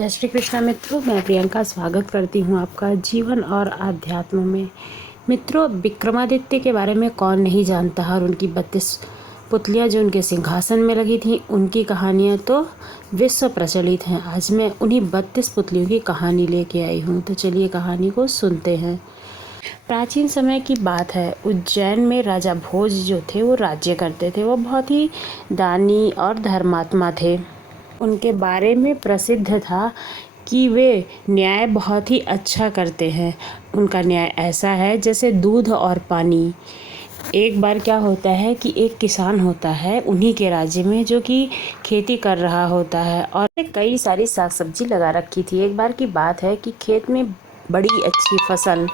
जय श्री कृष्णा मित्रों, मैं प्रियंका स्वागत करती हूँ आपका जीवन और आध्यात्म में। मित्रों, विक्रमादित्य के बारे में कौन नहीं जानता और उनकी 32 पुतलियाँ जो उनके सिंहासन में लगी थी, उनकी कहानियाँ तो विश्व प्रचलित हैं। आज मैं उन्हीं 32 पुतलियों की कहानी लेके आई हूँ, तो चलिए कहानी को सुनते हैं। प्राचीन समय की बात है। उज्जैन में राजा भोज जो थे वो राज्य करते थे। वो बहुत ही दानी और धर्मात्मा थे। उनके बारे में प्रसिद्ध था कि वे न्याय बहुत ही अच्छा करते हैं। उनका न्याय ऐसा है जैसे दूध और पानी। एक बार क्या होता है कि एक किसान होता है उन्हीं के राज्य में, जो कि खेती कर रहा होता है और कई सारी साग सब्जी लगा रखी थी। एक बार की बात है कि खेत में बड़ी अच्छी फसल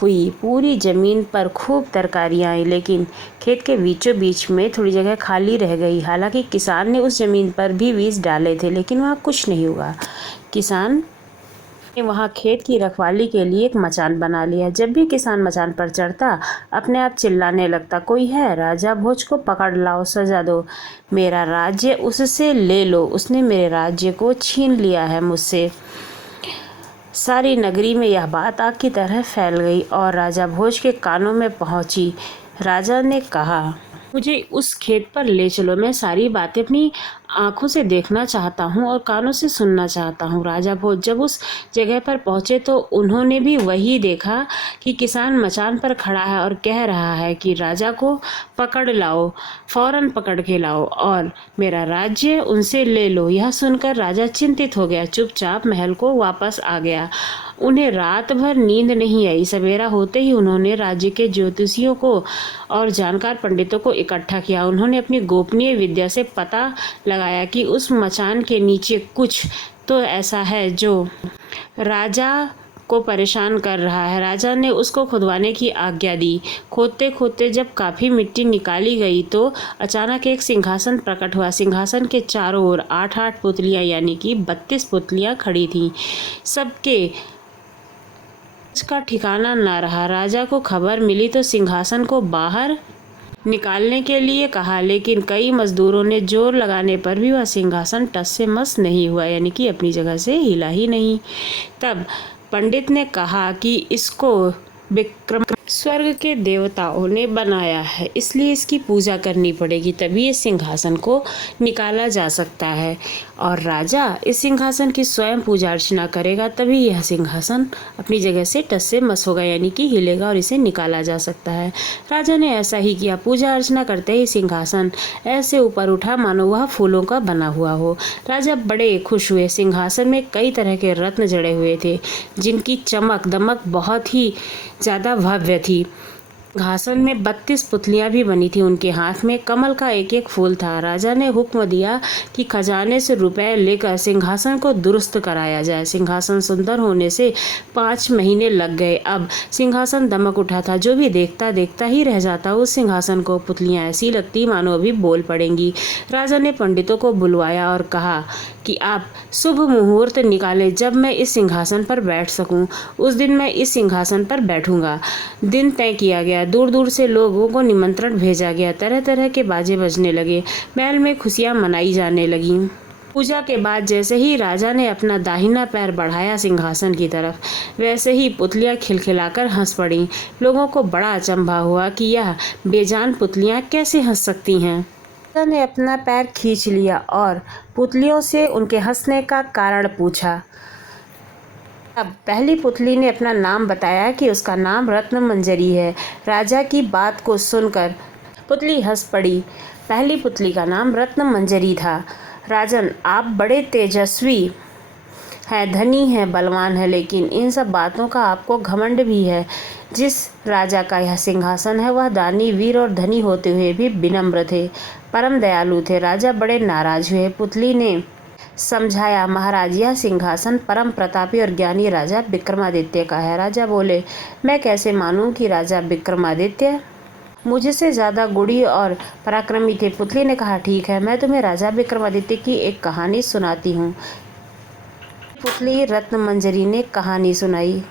हुई। पूरी ज़मीन पर खूब तरकारियाँ आई, लेकिन खेत के बीचों बीच में थोड़ी जगह खाली रह गई। हालांकि किसान ने उस ज़मीन पर भी बीज डाले थे, लेकिन वहाँ कुछ नहीं हुआ। किसान ने वहाँ खेत की रखवाली के लिए एक मचान बना लिया। जब भी किसान मचान पर चढ़ता, अपने आप चिल्लाने लगता, कोई है? राजा भोज को पकड़ लाओ, सजा दो, मेरा राज्य उससे ले लो, उसने मेरे राज्य को छीन लिया है मुझसे। सारी नगरी में यह बात आग की तरह फैल गई और राजा भोज के कानों में पहुंची। राजा ने कहा, मुझे उस खेत पर ले चलो। मैं सारी बातें अपनी आंखों से देखना चाहता हूँ और कानों से सुनना चाहता हूँ। राजा भोज जब उस जगह पर पहुँचे तो उन्होंने भी वही देखा कि किसान मचान पर खड़ा है और कह रहा है कि राजा को पकड़ लाओ, फौरन पकड़ के लाओ और मेरा राज्य उनसे ले लो। यह सुनकर राजा चिंतित हो गया, चुपचाप महल को वापस आ गया। उन्हें रात भर नींद नहीं आई। सवेरा होते ही उन्होंने राज्य के ज्योतिषियों को और जानकार पंडितों को इकट्ठा किया। उन्होंने अपनी गोपनीय विद्या से पता लगाया कि उस मचान के नीचे कुछ तो ऐसा है जो राजा को परेशान कर रहा है। राजा ने उसको खुदवाने की आज्ञा दी। खोदते खोदते जब काफ़ी मिट्टी निकाली गई तो अचानक एक सिंहासन प्रकट हुआ। सिंहासन के चारों ओर 8-8 पुतलियाँ यानी कि 32 पुतलियाँ खड़ी थीं। सबके का ठिकाना ना रहा। राजा को खबर मिली तो सिंहासन को बाहर निकालने के लिए कहा, लेकिन कई मजदूरों ने जोर लगाने पर भी वह सिंहासन टस से मस नहीं हुआ, यानी कि अपनी जगह से हिला ही नहीं। तब पंडित ने कहा कि इसको विक्रम स्वर्ग के देवताओं ने बनाया है, इसलिए इसकी पूजा करनी पड़ेगी, तभी इस सिंहासन को निकाला जा सकता है। और राजा इस सिंहासन की स्वयं पूजा अर्चना करेगा, तभी यह सिंहासन अपनी जगह से टस से मस होगा, यानी कि हिलेगा और इसे निकाला जा सकता है। राजा ने ऐसा ही किया। पूजा अर्चना करते ही सिंहासन ऐसे ऊपर उठा मानो वह फूलों का बना हुआ हो। राजा बड़े खुश हुए। सिंहासन में कई तरह के रत्न जड़े हुए थे, जिनकी चमक दमक बहुत ही ज़्यादा भव्य थी। सिंहासन में 32 पुतलियां भी बनी थी। उनके हाथ में कमल का एक एक फूल था। राजा ने हुक्म दिया कि खजाने से रुपए लेकर सिंहासन को दुरुस्त कराया जाए। सिंहासन सुंदर होने से 5 महीने लग गए। अब सिंहासन दमक उठा था। जो भी देखता देखता ही रह जाता। उस सिंहासन को पुतलियां ऐसी लगती मानो अभी बोल पड़ेंगी। राजा ने पंडितों को बुलवाया और कहा कि आप शुभ मुहूर्त निकालें जब मैं इस सिंहासन पर बैठ सकूं। उस दिन मैं इस सिंहासन पर बैठूंगा। दिन तय किया गया। दूर दूर से लोगों को निमंत्रण भेजा गया। तरह तरह के बाजे बजने लगे। महल में खुशियां मनाई जाने लगीं। पूजा के बाद जैसे ही राजा ने अपना दाहिना पैर बढ़ाया सिंहासन की तरफ, वैसे ही पुतलियां खिलखिलाकर हंस पड़ीं। लोगों को बड़ा अचंभा हुआ कि यह बेजान पुतलियां कैसे हंस सकती हैं। राजा ने अपना पैर खींच लिया और पुतलियों से उनके हंसने का कारण पूछा। अब पहली पुतली ने अपना नाम बताया कि उसका नाम रत्न मंजरी है। राजा की बात को सुनकर पुतली हंस पड़ी। पहली पुतली का नाम रत्न मंजरी था। राजन, आप बड़े तेजस्वी है, धनी है, बलवान है, लेकिन इन सब बातों का आपको घमंड भी है। जिस राजा का यह सिंहासन है वह दानी, वीर और धनी होते हुए भी विनम्र थे, परम दयालु थे। राजा बड़े नाराज हुए। पुतली ने समझाया, महाराज, यह सिंहासन परम प्रतापी और ज्ञानी राजा विक्रमादित्य का है। राजा बोले, मैं कैसे मानूं कि राजा विक्रमादित्य मुझसे ज़्यादा गुणी और पराक्रमी थे। पुतली ने कहा, ठीक है, मैं तुम्हें राजा विक्रमादित्य की एक कहानी सुनाती हूँ। पुतली रत्न मंजरी ने कहानी सुनाई।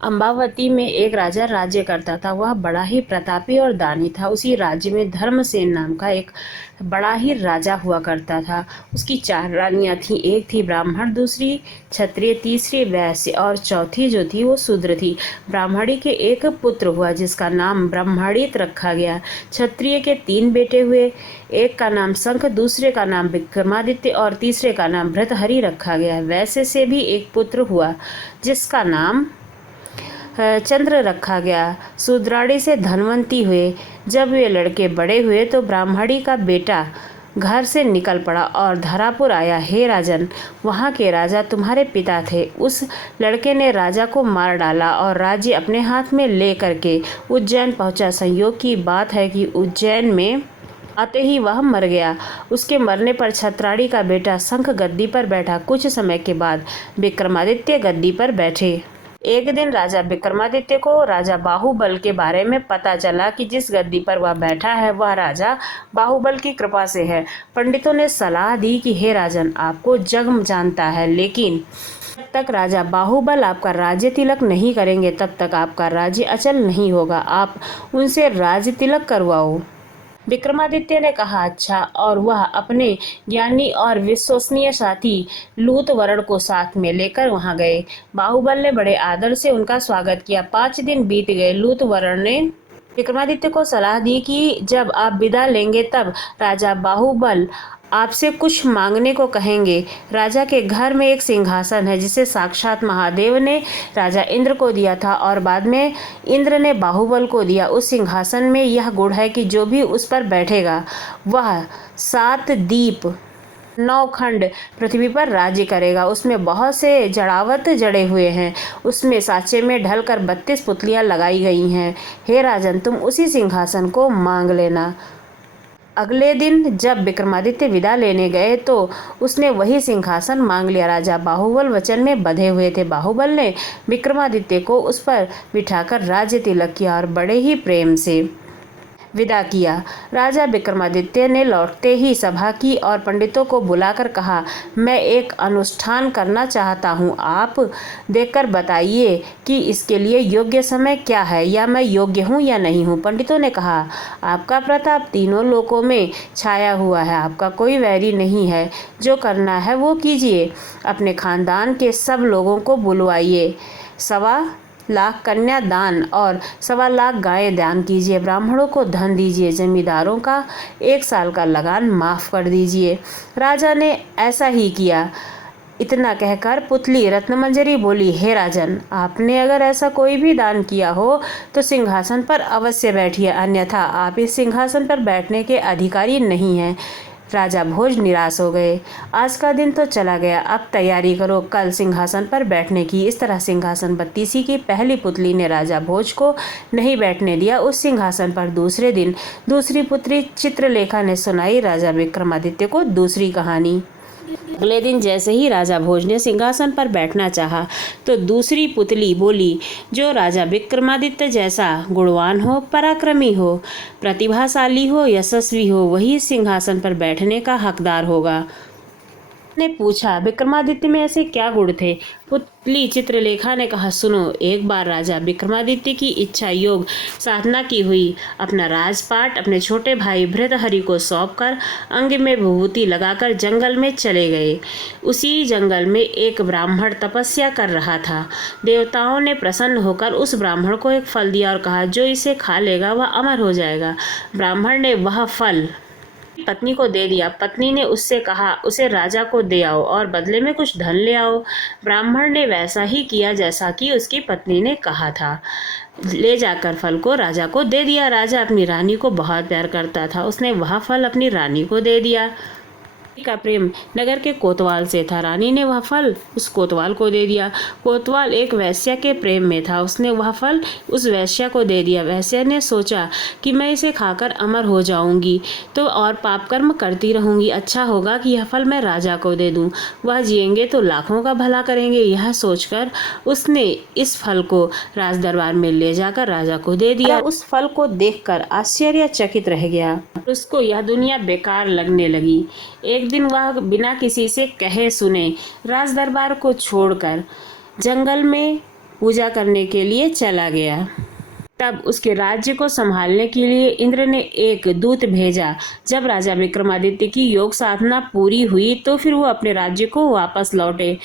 अम्बावती में एक राजा राज्य करता था। वह बड़ा ही प्रतापी और दानी था। उसी राज्य में धर्मसेन नाम का एक बड़ा ही राजा हुआ करता था। उसकी 4 रानियां थीं। एक थी ब्राह्मण, दूसरी क्षत्रिय, तीसरी वैश्य और चौथी जो थी वो शूद्र थी। ब्राह्मणी के एक पुत्र हुआ जिसका नाम ब्रह्मणित रखा गया। क्षत्रिय के 3 बेटे हुए। एक का नाम शंख, दूसरे का नाम विक्रमादित्य और तीसरे का नाम भृतहरि रखा गया। वैश्य से भी एक पुत्र हुआ जिसका नाम चंद्र रखा गया। शूद्राणी से धनवंती हुए। जब वे लड़के बड़े हुए तो ब्राह्मणी का बेटा घर से निकल पड़ा और धरापुर आया। हे राजन, वहाँ के राजा तुम्हारे पिता थे। उस लड़के ने राजा को मार डाला और राज्य अपने हाथ में ले करके उज्जैन पहुँचा। संयोग की बात है कि उज्जैन में आते ही वह मर गया। उसके मरने पर छत्राणी का बेटा शंख गद्दी पर बैठा। कुछ समय के बाद विक्रमादित्य गद्दी पर बैठे। एक दिन राजा विक्रमादित्य को राजा बाहुबल के बारे में पता चला कि जिस गद्दी पर वह बैठा है वह राजा बाहुबल की कृपा से है। पंडितों ने सलाह दी कि हे राजन, आपको जग जानता है, लेकिन जब तक राजा बाहुबल आपका राज्य तिलक नहीं करेंगे तब तक आपका राज्य अचल नहीं होगा। आप उनसे राज्य तिलक करवाओ। विक्रमादित्य ने कहा अच्छा, और वह अपने ज्ञानी और विश्वसनीय साथी लूतवर्ण को साथ में लेकर वहां गए। बाहुबल ने बड़े आदर से उनका स्वागत किया। 5 दिन बीत गए। लूतवर्ण ने विक्रमादित्य को सलाह दी कि जब आप विदा लेंगे तब राजा बाहुबल आपसे कुछ मांगने को कहेंगे। राजा के घर में एक सिंहासन है जिसे साक्षात महादेव ने राजा इंद्र को दिया था और बाद में इंद्र ने बाहुबल को दिया। उस सिंहासन में यह गुण है कि जो भी उस पर बैठेगा वह 7 दीप 9 खंड पृथ्वी पर राज्य करेगा। उसमें बहुत से जड़ावत जड़े हुए हैं। उसमें साँचे में ढलकर 32 पुतलियां लगाई गई हैं। हे राजन, तुम उसी सिंहासन को मांग लेना। अगले दिन जब विक्रमादित्य विदा लेने गए तो उसने वही सिंहासन मांग लिया। राजा बाहुबल वचन में बंधे हुए थे। बाहुबल ने विक्रमादित्य को उस पर बिठाकर राज्य तिलक किया और बड़े ही प्रेम से विदा किया। राजा विक्रमादित्य ने लौटते ही सभा की और पंडितों को बुलाकर कहा, मैं एक अनुष्ठान करना चाहता हूँ। आप देखकर बताइए कि इसके लिए योग्य समय क्या है, या मैं योग्य हूँ या नहीं हूँ। पंडितों ने कहा, आपका प्रताप तीनों लोकों में छाया हुआ है। आपका कोई वैरी नहीं है। जो करना है वो कीजिए। अपने खानदान के सब लोगों को बुलवाइए। 1.25 लाख कन्या दान और 1.25 लाख गायें दान कीजिए। ब्राह्मणों को धन दीजिए। जमींदारों का 1 साल का लगान माफ़ कर दीजिए। राजा ने ऐसा ही किया। इतना कहकर पुतली रत्नमंजरी बोली, हे राजन, आपने अगर ऐसा कोई भी दान किया हो तो सिंहासन पर अवश्य बैठिए, अन्यथा आप इस सिंहासन पर बैठने के अधिकारी नहीं हैं। राजा भोज निराश हो गए। आज का दिन तो चला गया, अब तैयारी करो कल सिंहासन पर बैठने की। इस तरह सिंहासन बत्तीसी की पहली पुतली ने राजा भोज को नहीं बैठने दिया उस सिंहासन पर। दूसरे दिन दूसरी पुत्री चित्रलेखा ने सुनाई राजा विक्रमादित्य को दूसरी कहानी। अगले दिन जैसे ही राजा भोज ने सिंहासन पर बैठना चाहा तो दूसरी पुतली बोली, जो राजा विक्रमादित्य जैसा गुणवान हो, पराक्रमी हो, प्रतिभाशाली हो, यशस्वी हो, वही सिंहासन पर बैठने का हकदार होगा। ने पूछा, विक्रमादित्य में ऐसे क्या गुण थे? पुतली चित्रलेखा ने कहा, सुनो। एक बार राजा विक्रमादित्य की इच्छा योग साधना की हुई। अपना राजपाट अपने छोटे भाई भृतहरि को सौंपकर अंग में विभूति लगाकर जंगल में चले गए। उसी जंगल में एक ब्राह्मण तपस्या कर रहा था। देवताओं ने प्रसन्न होकर उस ब्राह्मण को एक फल दिया और कहा, जो इसे खा लेगा वह अमर हो जाएगा। ब्राह्मण ने वह फल पत्नी को दे दिया। पत्नी ने उससे कहा, उसे राजा को दे आओ और बदले में कुछ धन ले आओ। ब्राह्मण ने वैसा ही किया जैसा कि उसकी पत्नी ने कहा था। ले जाकर फल को राजा को दे दिया। राजा अपनी रानी को बहुत प्यार करता था। उसने वह फल अपनी रानी को दे दिया। का प्रेम नगर के कोतवाल से था। रानी ने वह फल उस कोतवाल को दे दिया। कोतवाल एक वैश्या के प्रेम में था। उसने वह फल उस वैश्या को दे दिया। वैश्या ने सोचा कि मैं इसे खाकर अमर हो जाऊंगी तो और पाप कर्म करती रहूंगी। अच्छा होगा कि यह फल मैं राजा को दे दूं। वह जिएंगे तो लाखों का भला करेंगे। यह सोचकर उसने इस फल को राज दरबार में ले जाकर राजा को दे दिया। उस फल को देखकर आश्चर्यचकित रह गया। उसको यह दुनिया बेकार लगने लगी। एक दिन वह बिना किसी से कहे सुने राज दरबार को छोड़कर जंगल में पूजा करने के लिए चला गया। तब उसके राज्य को संभालने के लिए इंद्र ने एक दूत भेजा। जब राजा विक्रमादित्य की योग साधना पूरी हुई तो फिर वो अपने राज्य को वापस लौटे।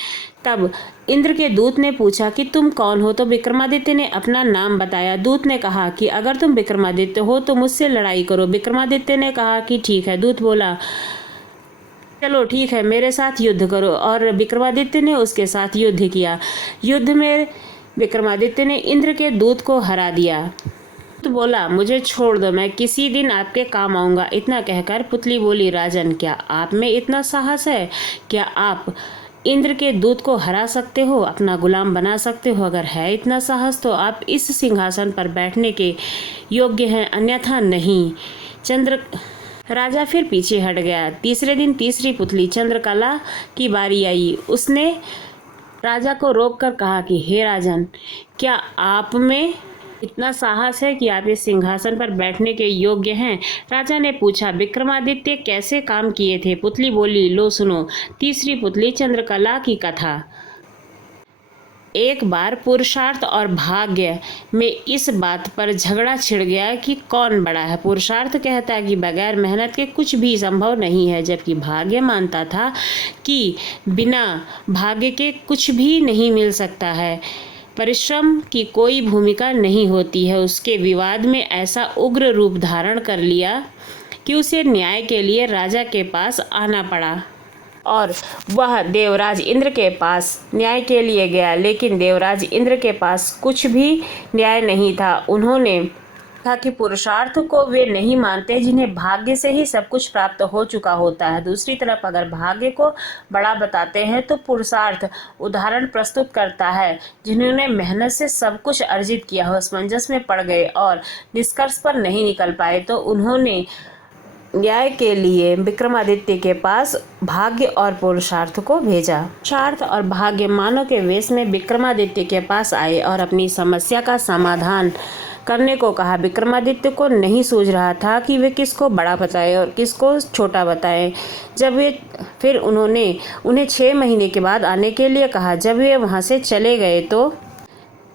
तब इंद्र के दूत ने पूछा कि तुम कौन हो, तो विक्रमादित्य ने अपना नाम बताया। दूत ने कहा कि अगर तुम विक्रमादित्य हो तो मुझसे लड़ाई करो। विक्रमादित्य ने कहा कि ठीक है। दूत बोला, चलो ठीक है, मेरे साथ युद्ध करो। और विक्रमादित्य ने उसके साथ युद्ध किया। युद्ध में विक्रमादित्य ने इंद्र के दूत को हरा दिया। तो बोला, मुझे छोड़ दो, मैं किसी दिन आपके काम आऊंगा। इतना कहकर पुतली बोली, राजन, क्या आप में इतना साहस है? क्या आप इंद्र के दूत को हरा सकते हो, अपना गुलाम बना सकते हो? अगर है इतना साहस तो आप इस सिंहासन पर बैठने के योग्य हैं, अन्यथा नहीं। राजा फिर पीछे हट गया। तीसरे दिन तीसरी पुतली चंद्रकला की बारी आई। उसने राजा को रोककर कहा कि हे राजन, क्या आप में इतना साहस है कि आप इस सिंहासन पर बैठने के योग्य हैं? राजा ने पूछा, विक्रमादित्य कैसे काम किए थे? पुतली बोली, लो सुनो तीसरी पुतली चंद्रकला की कथा। एक बार पुरुषार्थ और भाग्य में इस बात पर झगड़ा छिड़ गया कि कौन बड़ा है। पुरुषार्थ कहता है कि बगैर मेहनत के कुछ भी संभव नहीं है, जबकि भाग्य मानता था कि बिना भाग्य के कुछ भी नहीं मिल सकता है, परिश्रम की कोई भूमिका नहीं होती है। उसके विवाद में ऐसा उग्र रूप धारण कर लिया कि उसे न्याय के लिए राजा के पास आना पड़ा और वह देवराज इंद्र के पास न्याय के लिए गया। लेकिन देवराज इंद्र के पास कुछ भी न्याय नहीं था। उन्होंने कहा कि पुरुषार्थ को वे नहीं मानते जिन्हें भाग्य से ही सब कुछ प्राप्त हो चुका होता है। दूसरी तरफ अगर भाग्य को बड़ा बताते हैं तो पुरुषार्थ उदाहरण प्रस्तुत करता है जिन्होंने मेहनत से सब कुछ अर्जित किया हो, असमंजस में पड़ गए और निष्कर्ष पर नहीं निकल पाए, तो उन्होंने न्याय के लिए विक्रमादित्य के पास भाग्य और पुरुषार्थ को भेजा। पुरुषार्थ और भाग्य मानव के वेश में विक्रमादित्य के पास आए और अपनी समस्या का समाधान करने को कहा। विक्रमादित्य को नहीं सूझ रहा था कि वे किसको बड़ा बताएं और किसको छोटा बताएं। जब वे फिर उन्होंने उन्हें 6 महीने के बाद आने के लिए कहा। जब वे वहां से चले गए तो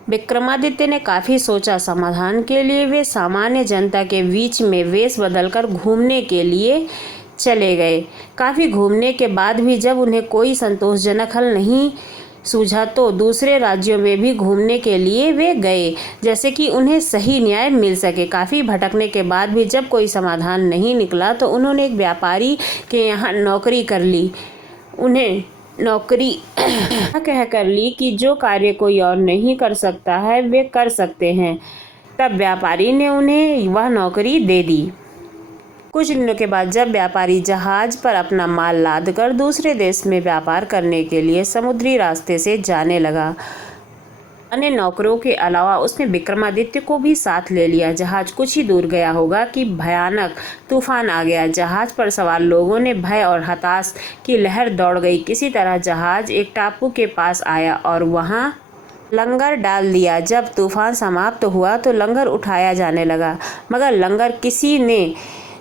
विक्रमादित्य ने काफ़ी सोचा। समाधान के लिए वे सामान्य जनता के बीच में वेश बदलकर घूमने के लिए चले गए। काफ़ी घूमने के बाद भी जब उन्हें कोई संतोषजनक हल नहीं सूझा तो दूसरे राज्यों में भी घूमने के लिए वे गए, जैसे कि उन्हें सही न्याय मिल सके। काफ़ी भटकने के बाद भी जब कोई समाधान नहीं निकला तो उन्होंने एक व्यापारी के यहाँ नौकरी कर ली। उन्हें नौकरी कह कर ली कि जो कार्य कोई और नहीं कर सकता है वे कर सकते हैं। तब व्यापारी ने उन्हें वह नौकरी दे दी। कुछ दिनों के बाद जब व्यापारी जहाज पर अपना माल लादकर दूसरे देश में व्यापार करने के लिए समुद्री रास्ते से जाने लगा, अन्य नौकरों के अलावा उसने विक्रमादित्य को भी साथ ले लिया। जहाज कुछ ही दूर गया होगा कि भयानक तूफान आ गया। जहाज पर सवार लोगों ने भय और हताश की लहर दौड़ गई। किसी तरह जहाज एक टापू के पास आया और वहां लंगर डाल दिया। जब तूफान समाप्त हुआ तो लंगर उठाया जाने लगा, मगर लंगर किसी ने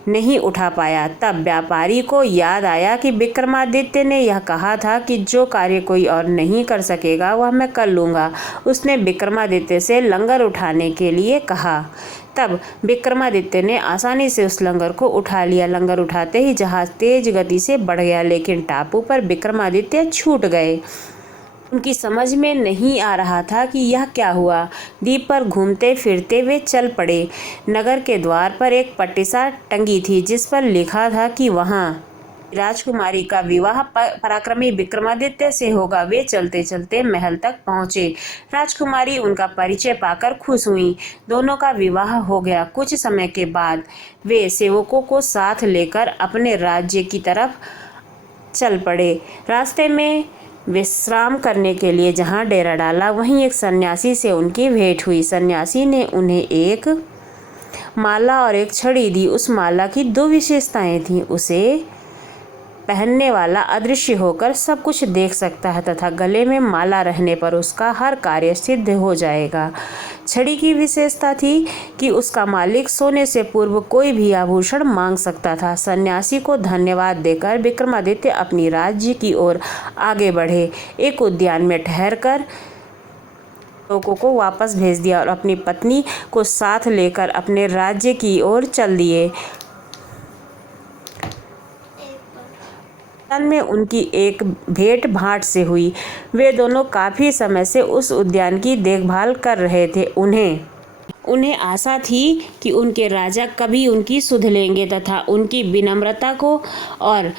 नहीं उठा पाया। तब व्यापारी को याद आया कि विक्रमादित्य ने यह कहा था कि जो कार्य कोई और नहीं कर सकेगा वह मैं कर लूँगा। उसने विक्रमादित्य से लंगर उठाने के लिए कहा। तब विक्रमादित्य ने आसानी से उस लंगर को उठा लिया। लंगर उठाते ही जहाज तेज गति से बढ़ गया, लेकिन टापू पर विक्रमादित्य छूट गए। उनकी समझ में नहीं आ रहा था कि यह क्या हुआ। द्वीप पर घूमते फिरते वे चल पड़े। नगर के द्वार पर एक पट्टिसा टंगी थी जिस पर लिखा था कि वहाँ राजकुमारी का विवाह पराक्रमी विक्रमादित्य से होगा। वे चलते चलते महल तक पहुँचे। राजकुमारी उनका परिचय पाकर खुश हुई। दोनों का विवाह हो गया। कुछ समय के बाद वे सेवकों को साथ लेकर अपने राज्य की तरफ चल पड़े। रास्ते में विश्राम करने के लिए जहाँ डेरा डाला वहीं एक सन्यासी से उनकी भेंट हुई। सन्यासी ने उन्हें एक माला और एक छड़ी दी। उस माला की 2 विशेषताएं थीं। उसे पहनने वाला अदृश्य होकर सब कुछ देख सकता है तथा गले में माला रहने पर उसका हर कार्य सिद्ध हो जाएगा। छड़ी की विशेषता थी कि उसका मालिक सोने से पूर्व कोई भी आभूषण मांग सकता था। सन्यासी को धन्यवाद देकर विक्रमादित्य अपनी राज्य की ओर आगे बढ़े। एक उद्यान में ठहरकर लोगों को वापस भेज दिया और अपनी पत्नी को साथ लेकर अपने राज्य की ओर चल दिए। में उनकी एक भेंट भाट से हुई। वे दोनों काफी समय से उस उद्यान की देखभाल कर रहे थे। उन्हें आशा थी कि उनके राजा कभी उनकी सुध लेंगे तथा उनकी विनम्रता को और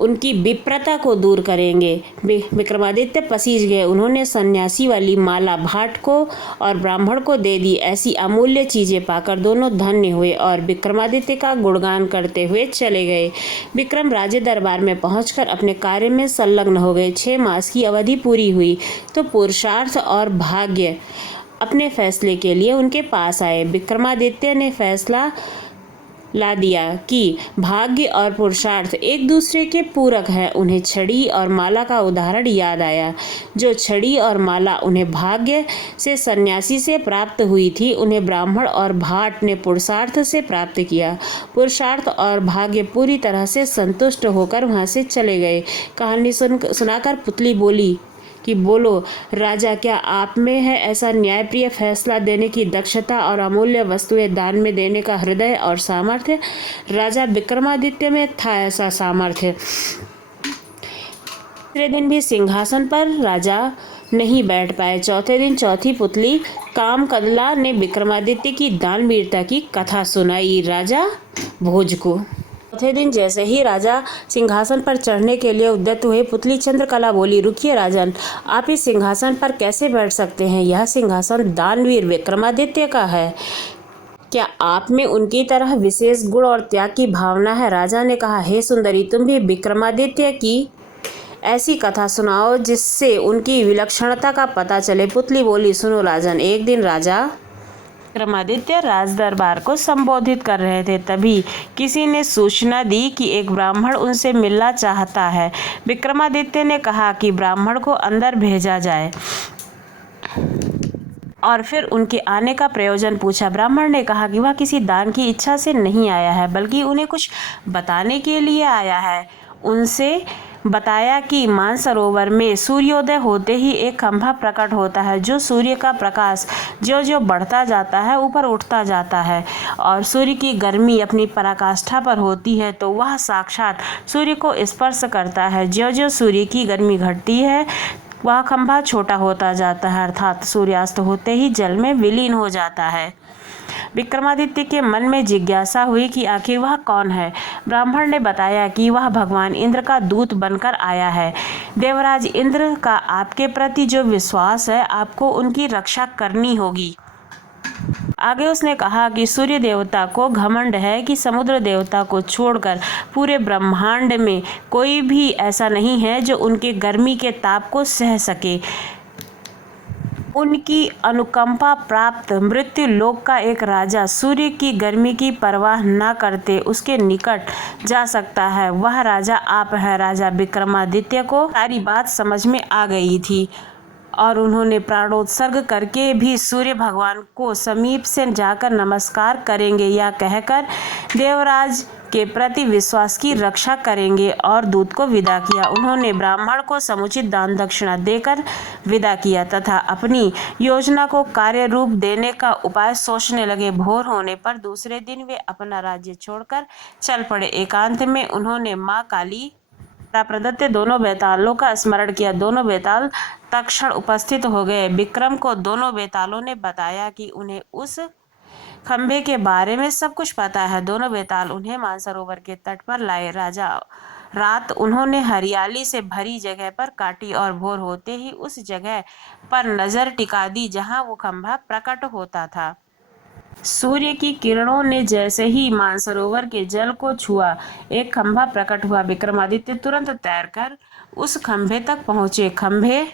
उनकी विप्रता को दूर करेंगे। विक्रमादित्य पसीज गए। उन्होंने सन्यासी वाली माला भाट को और ब्राह्मण को दे दी। ऐसी अमूल्य चीजें पाकर दोनों धन्य हुए और विक्रमादित्य का गुणगान करते हुए चले गए। विक्रम राजे दरबार में पहुंचकर अपने कार्य में संलग्न हो गए। 6 मास की अवधि पूरी हुई तो पुरुषार्थ और भाग्य अपने फैसले के लिए उनके पास आए। विक्रमादित्य ने फैसला ला दिया कि भाग्य और पुरुषार्थ एक दूसरे के पूरक है। उन्हें छड़ी और माला का उदाहरण याद आया। जो छड़ी और माला उन्हें भाग्य से सन्यासी से प्राप्त हुई थी, उन्हें ब्राह्मण और भाट ने पुरुषार्थ से प्राप्त किया। पुरुषार्थ और भाग्य पूरी तरह से संतुष्ट होकर वहां से चले गए। कहानी सुनाकर पुतली बोली कि बोलो राजा, क्या आप में है ऐसा न्यायप्रिय फैसला देने की दक्षता और अमूल्य वस्तुएं दान में देने का हृदय और सामर्थ्य? राजा विक्रमादित्य में था ऐसा सामर्थ्य। तीसरे दिन भी सिंहासन पर राजा नहीं बैठ पाए। चौथे दिन चौथी पुतली कामकदला ने विक्रमादित्य की दानवीरता की कथा सुनाई राजा भोज को। चौथे दिन जैसे ही राजा सिंहासन पर चढ़ने के लिए उद्यत हुए, पुतली चंद्रकला बोली, रुकिए राजन, आप इस सिंहासन पर कैसे बैठ सकते हैं? यह सिंहासन दानवीर विक्रमादित्य का है। क्या आप में उनकी तरह विशेष गुण और त्याग की भावना है? राजा ने कहा, हे सुंदरी, तुम भी विक्रमादित्य की ऐसी कथा सुनाओ जिससे उनकी विलक्षणता का पता चले। पुतली बोली, सुनो राजन, एक दिन राजा विक्रमादित्य राज दरबार को संबोधित कर रहे थे। तभी किसी ने सूचना दी कि एक ब्राह्मण उनसे मिलना चाहता है। विक्रमादित्य ने कहा कि ब्राह्मण को अंदर भेजा जाए और फिर उनके आने का प्रयोजन पूछा। ब्राह्मण ने कहा कि वह किसी दान की इच्छा से नहीं आया है, बल्कि उन्हें कुछ बताने के लिए आया है। उनसे बताया कि मानसरोवर में सूर्योदय होते ही एक खंभा प्रकट होता है, जो सूर्य का प्रकाश जो जो बढ़ता जाता है ऊपर उठता जाता है और सूर्य की गर्मी अपनी पराकाष्ठा पर होती है तो वह साक्षात सूर्य को स्पर्श करता है। जो जो सूर्य की गर्मी घटती है वह खंभा छोटा होता जाता है, अर्थात सूर्यास्त होते ही जल में विलीन हो जाता है। विक्रमादित्य के मन में जिज्ञासा हुई कि आखिर वह कौन है। ब्राह्मण ने बताया कि वह भगवान इंद्र का दूत बनकर आया है। देवराज इंद्र का आपके प्रति जो विश्वास है, आपको उनकी रक्षा करनी होगी। आगे उसने कहा कि सूर्य देवता को घमंड है कि समुद्र देवता को छोड़कर पूरे ब्रह्मांड में कोई भी ऐसा नहीं है जो उनके गर्मी के ताप को सह सके। उनकी अनुकंपा प्राप्त मृत्यु लोक का एक राजा सूर्य की गर्मी की परवाह न करते उसके निकट जा सकता है। वह राजा आप है। राजा विक्रमादित्य को सारी बात समझ में आ गई थी और उन्होंने प्राणोत्सर्ग करके भी सूर्य भगवान को समीप से जाकर नमस्कार करेंगे या कहकर देवराज के प्रति विश्वास की रक्षा करेंगे और दूत को विदा किया। उन्होंने ब्राह्मण को समुचित दान दक्षिणा देकर विदा किया तथा अपनी योजना को कार्य रूप देने का उपाय सोचने लगे। भोर होने पर दूसरे दिन वे अपना राज्य छोड़कर चल पड़े। एकांत में उन्होंने माँ काली प्रदत्त दोनों बेतालों का स्मरण किया। दोनों बेताल तत्क्षण उपस्थित हो गए। विक्रम को दोनों बेतालों ने बताया कि उन्हें उस खंभे के बारे में सब कुछ पता है। दोनों बेताल उन्हें मानसरोवर के तट पर लाए। रात उन्होंने हरियाली से भरी जगह पर काटी और भोर होते ही उस जगह पर नजर टिका दी जहां वो खंभा प्रकट होता था। सूर्य की किरणों ने जैसे ही मानसरोवर के जल को छुआ, एक खंभा प्रकट हुआ। विक्रमादित्य तुरंत तैरकर उस खंभे तक पहुंचे। खंभे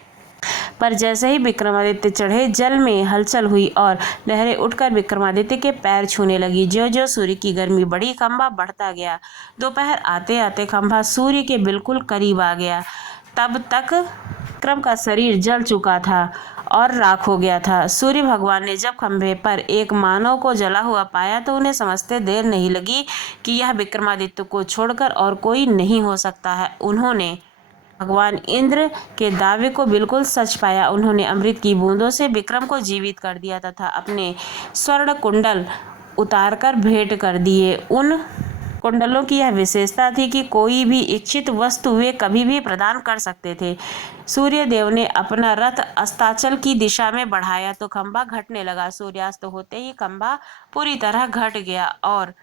पर जैसे ही विक्रमादित्य चढ़े, जल में हलचल हुई और लहरें उठकर विक्रमादित्य के पैर छूने लगी। ज्यों ज्यों सूर्य की गर्मी बढ़ी, खंभा बढ़ता गया। दोपहर आते आते खंभा सूर्य के बिल्कुल करीब आ गया। तब तक विक्रम का शरीर जल चुका था और राख हो गया था। सूर्य भगवान ने जब खंभे पर एक मानव को जला हुआ पाया तो उन्हें समझते देर नहीं लगी कि यह विक्रमादित्य को छोड़कर और कोई नहीं हो सकता है। उन्होंने भगवान इंद्र के दावे को बिल्कुल सच पाया। उन्होंने अमृत की बूंदों से विक्रम को जीवित कर दिया तथा अपने स्वर्ण कुंडल उतारकर भेंट कर दिए। उन कुंडलों की यह विशेषता थी कि कोई भी इच्छित वस्तु वे कभी भी प्रदान कर सकते थे। सूर्यदेव ने अपना रथ अस्ताचल की दिशा में बढ़ाया तो खंभा घटने लगा। सूर्यास्त होते ही खंभा पूरी तरह घट गया और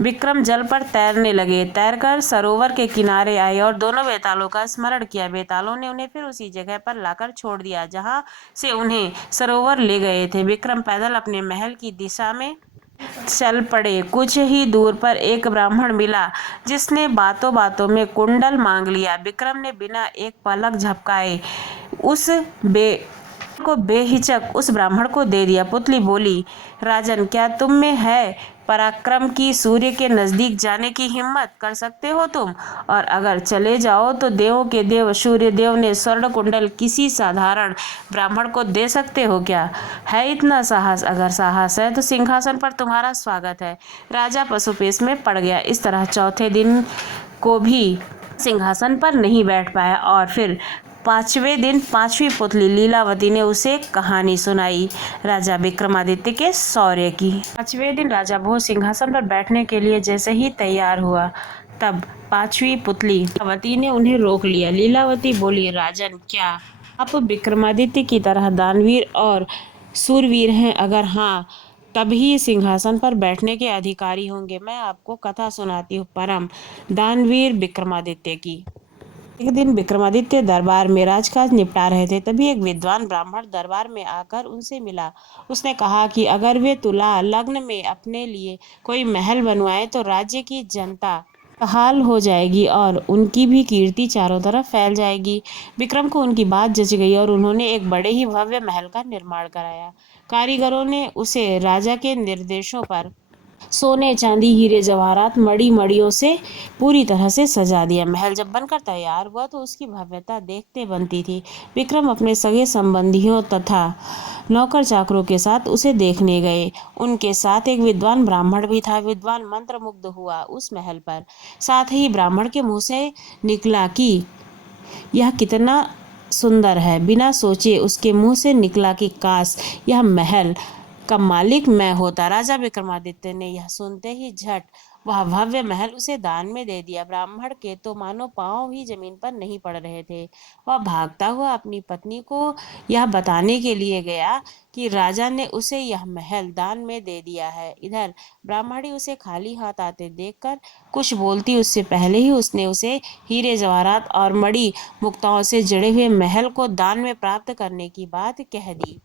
विक्रम जल पर तैरने लगे। तैरकर सरोवर के किनारे आए और दोनों बेतालों का स्मरण किया। बेतालों ने उन्हें फिर उसी जगह पर लाकर छोड़ दिया जहां से उन्हें सरोवर ले गए थे। विक्रम पैदल अपने महल की दिशा में चल पड़े। कुछ ही दूर पर एक ब्राह्मण मिला जिसने बातों बातों में कुंडल मांग लिया। विक्रम ने बिना एक पलक झपकाए उस बेहिचक उस ब्राह्मण को दे दिया। पुतली बोली, राजन, क्या तुम में है पराक्रम की सूर्य के नजदीक जाने की हिम्मत? कर सकते हो तुम? और अगर चले जाओ तो देवों के देव सूर्य देव ने स्वर्ण कुंडल किसी साधारण ब्राह्मण को दे सकते हो क्या? है इतना साहस? अगर साहस है तो सिंहासन पर तुम्हारा स्वागत है। राजा पशुपेश में पड़ गया। इस तरह चौथे दिन को भी सिंहासन पर नहीं बैठ पाया और फिर पांचवें दिन पांचवी पुतली लीलावती ने उसे कहानी सुनाई राजा विक्रमादित्य के शौर्य की। पांचवें दिन राजा भोज सिंहासन पर बैठने के लिए जैसे ही तैयार हुआ तब पांचवी पुतली लीलावती ने उन्हें रोक लिया। लीलावती बोली, राजन, क्या आप विक्रमादित्य की तरह दानवीर और सूरवीर हैं? अगर हाँ, तभी सिंहासन पर बैठने के अधिकारी होंगे। मैं आपको कथा सुनाती हूँ परम दानवीर विक्रमादित्य की। एक दिन विक्रमादित्य दरबार में राजकाज निपटा रहे थे। तभी एक विद्वान ब्राह्मण दरबार में आकर उनसे मिला। उसने कहा कि अगर वे तुला लग्न में अपने लिए कोई महल बनवाए तो राज्य की जनता हाल हो जाएगी और उनकी भी कीर्ति चारों तरफ फैल जाएगी। विक्रम को उनकी बात जच गई और उन्होंने एक बड़े ही भव्य महल का निर्माण कराया। कारीगरों ने उसे राजा के निर्देशों पर सोने चांदी हीरे जवाहरात मड़ी मड़ियों से पूरी तरह से सजा दिया। महल जब बनकर तैयार हुआ तो उसकी भव्यता देखते बनती थी। विक्रम अपने सगे संबंधियों तथा नौकर चाकरों के साथ उसे देखने गए। उनके साथ एक विद्वान ब्राह्मण भी था। विद्वान मंत्रमुग्ध हुआ उस महल पर। साथ ही ब्राह्मण के मुंह से निकला कि यह कितना सुंदर है। बिना सोचे उसके मुंह से निकला कि काश यह महल का मालिक मैं होता। राजा विक्रमादित्य ने यह सुनते ही झट वह भव्य महल उसे दान में दे दिया। ब्राह्मण के तो मानो पांव ही जमीन पर नहीं पड़ रहे थे। वह भागता हुआ अपनी पत्नी को यह बताने के लिए गया कि राजा ने उसे यह महल दान में दे दिया है। इधर ब्राह्मणी उसे खाली हाथ आते देखकर कुछ बोलती उससे पहले ही उसने उसे हीरे जवाहरात और मणि मुक्ताओं से जड़े हुए महल को दान में प्राप्त करने की बात कह दी।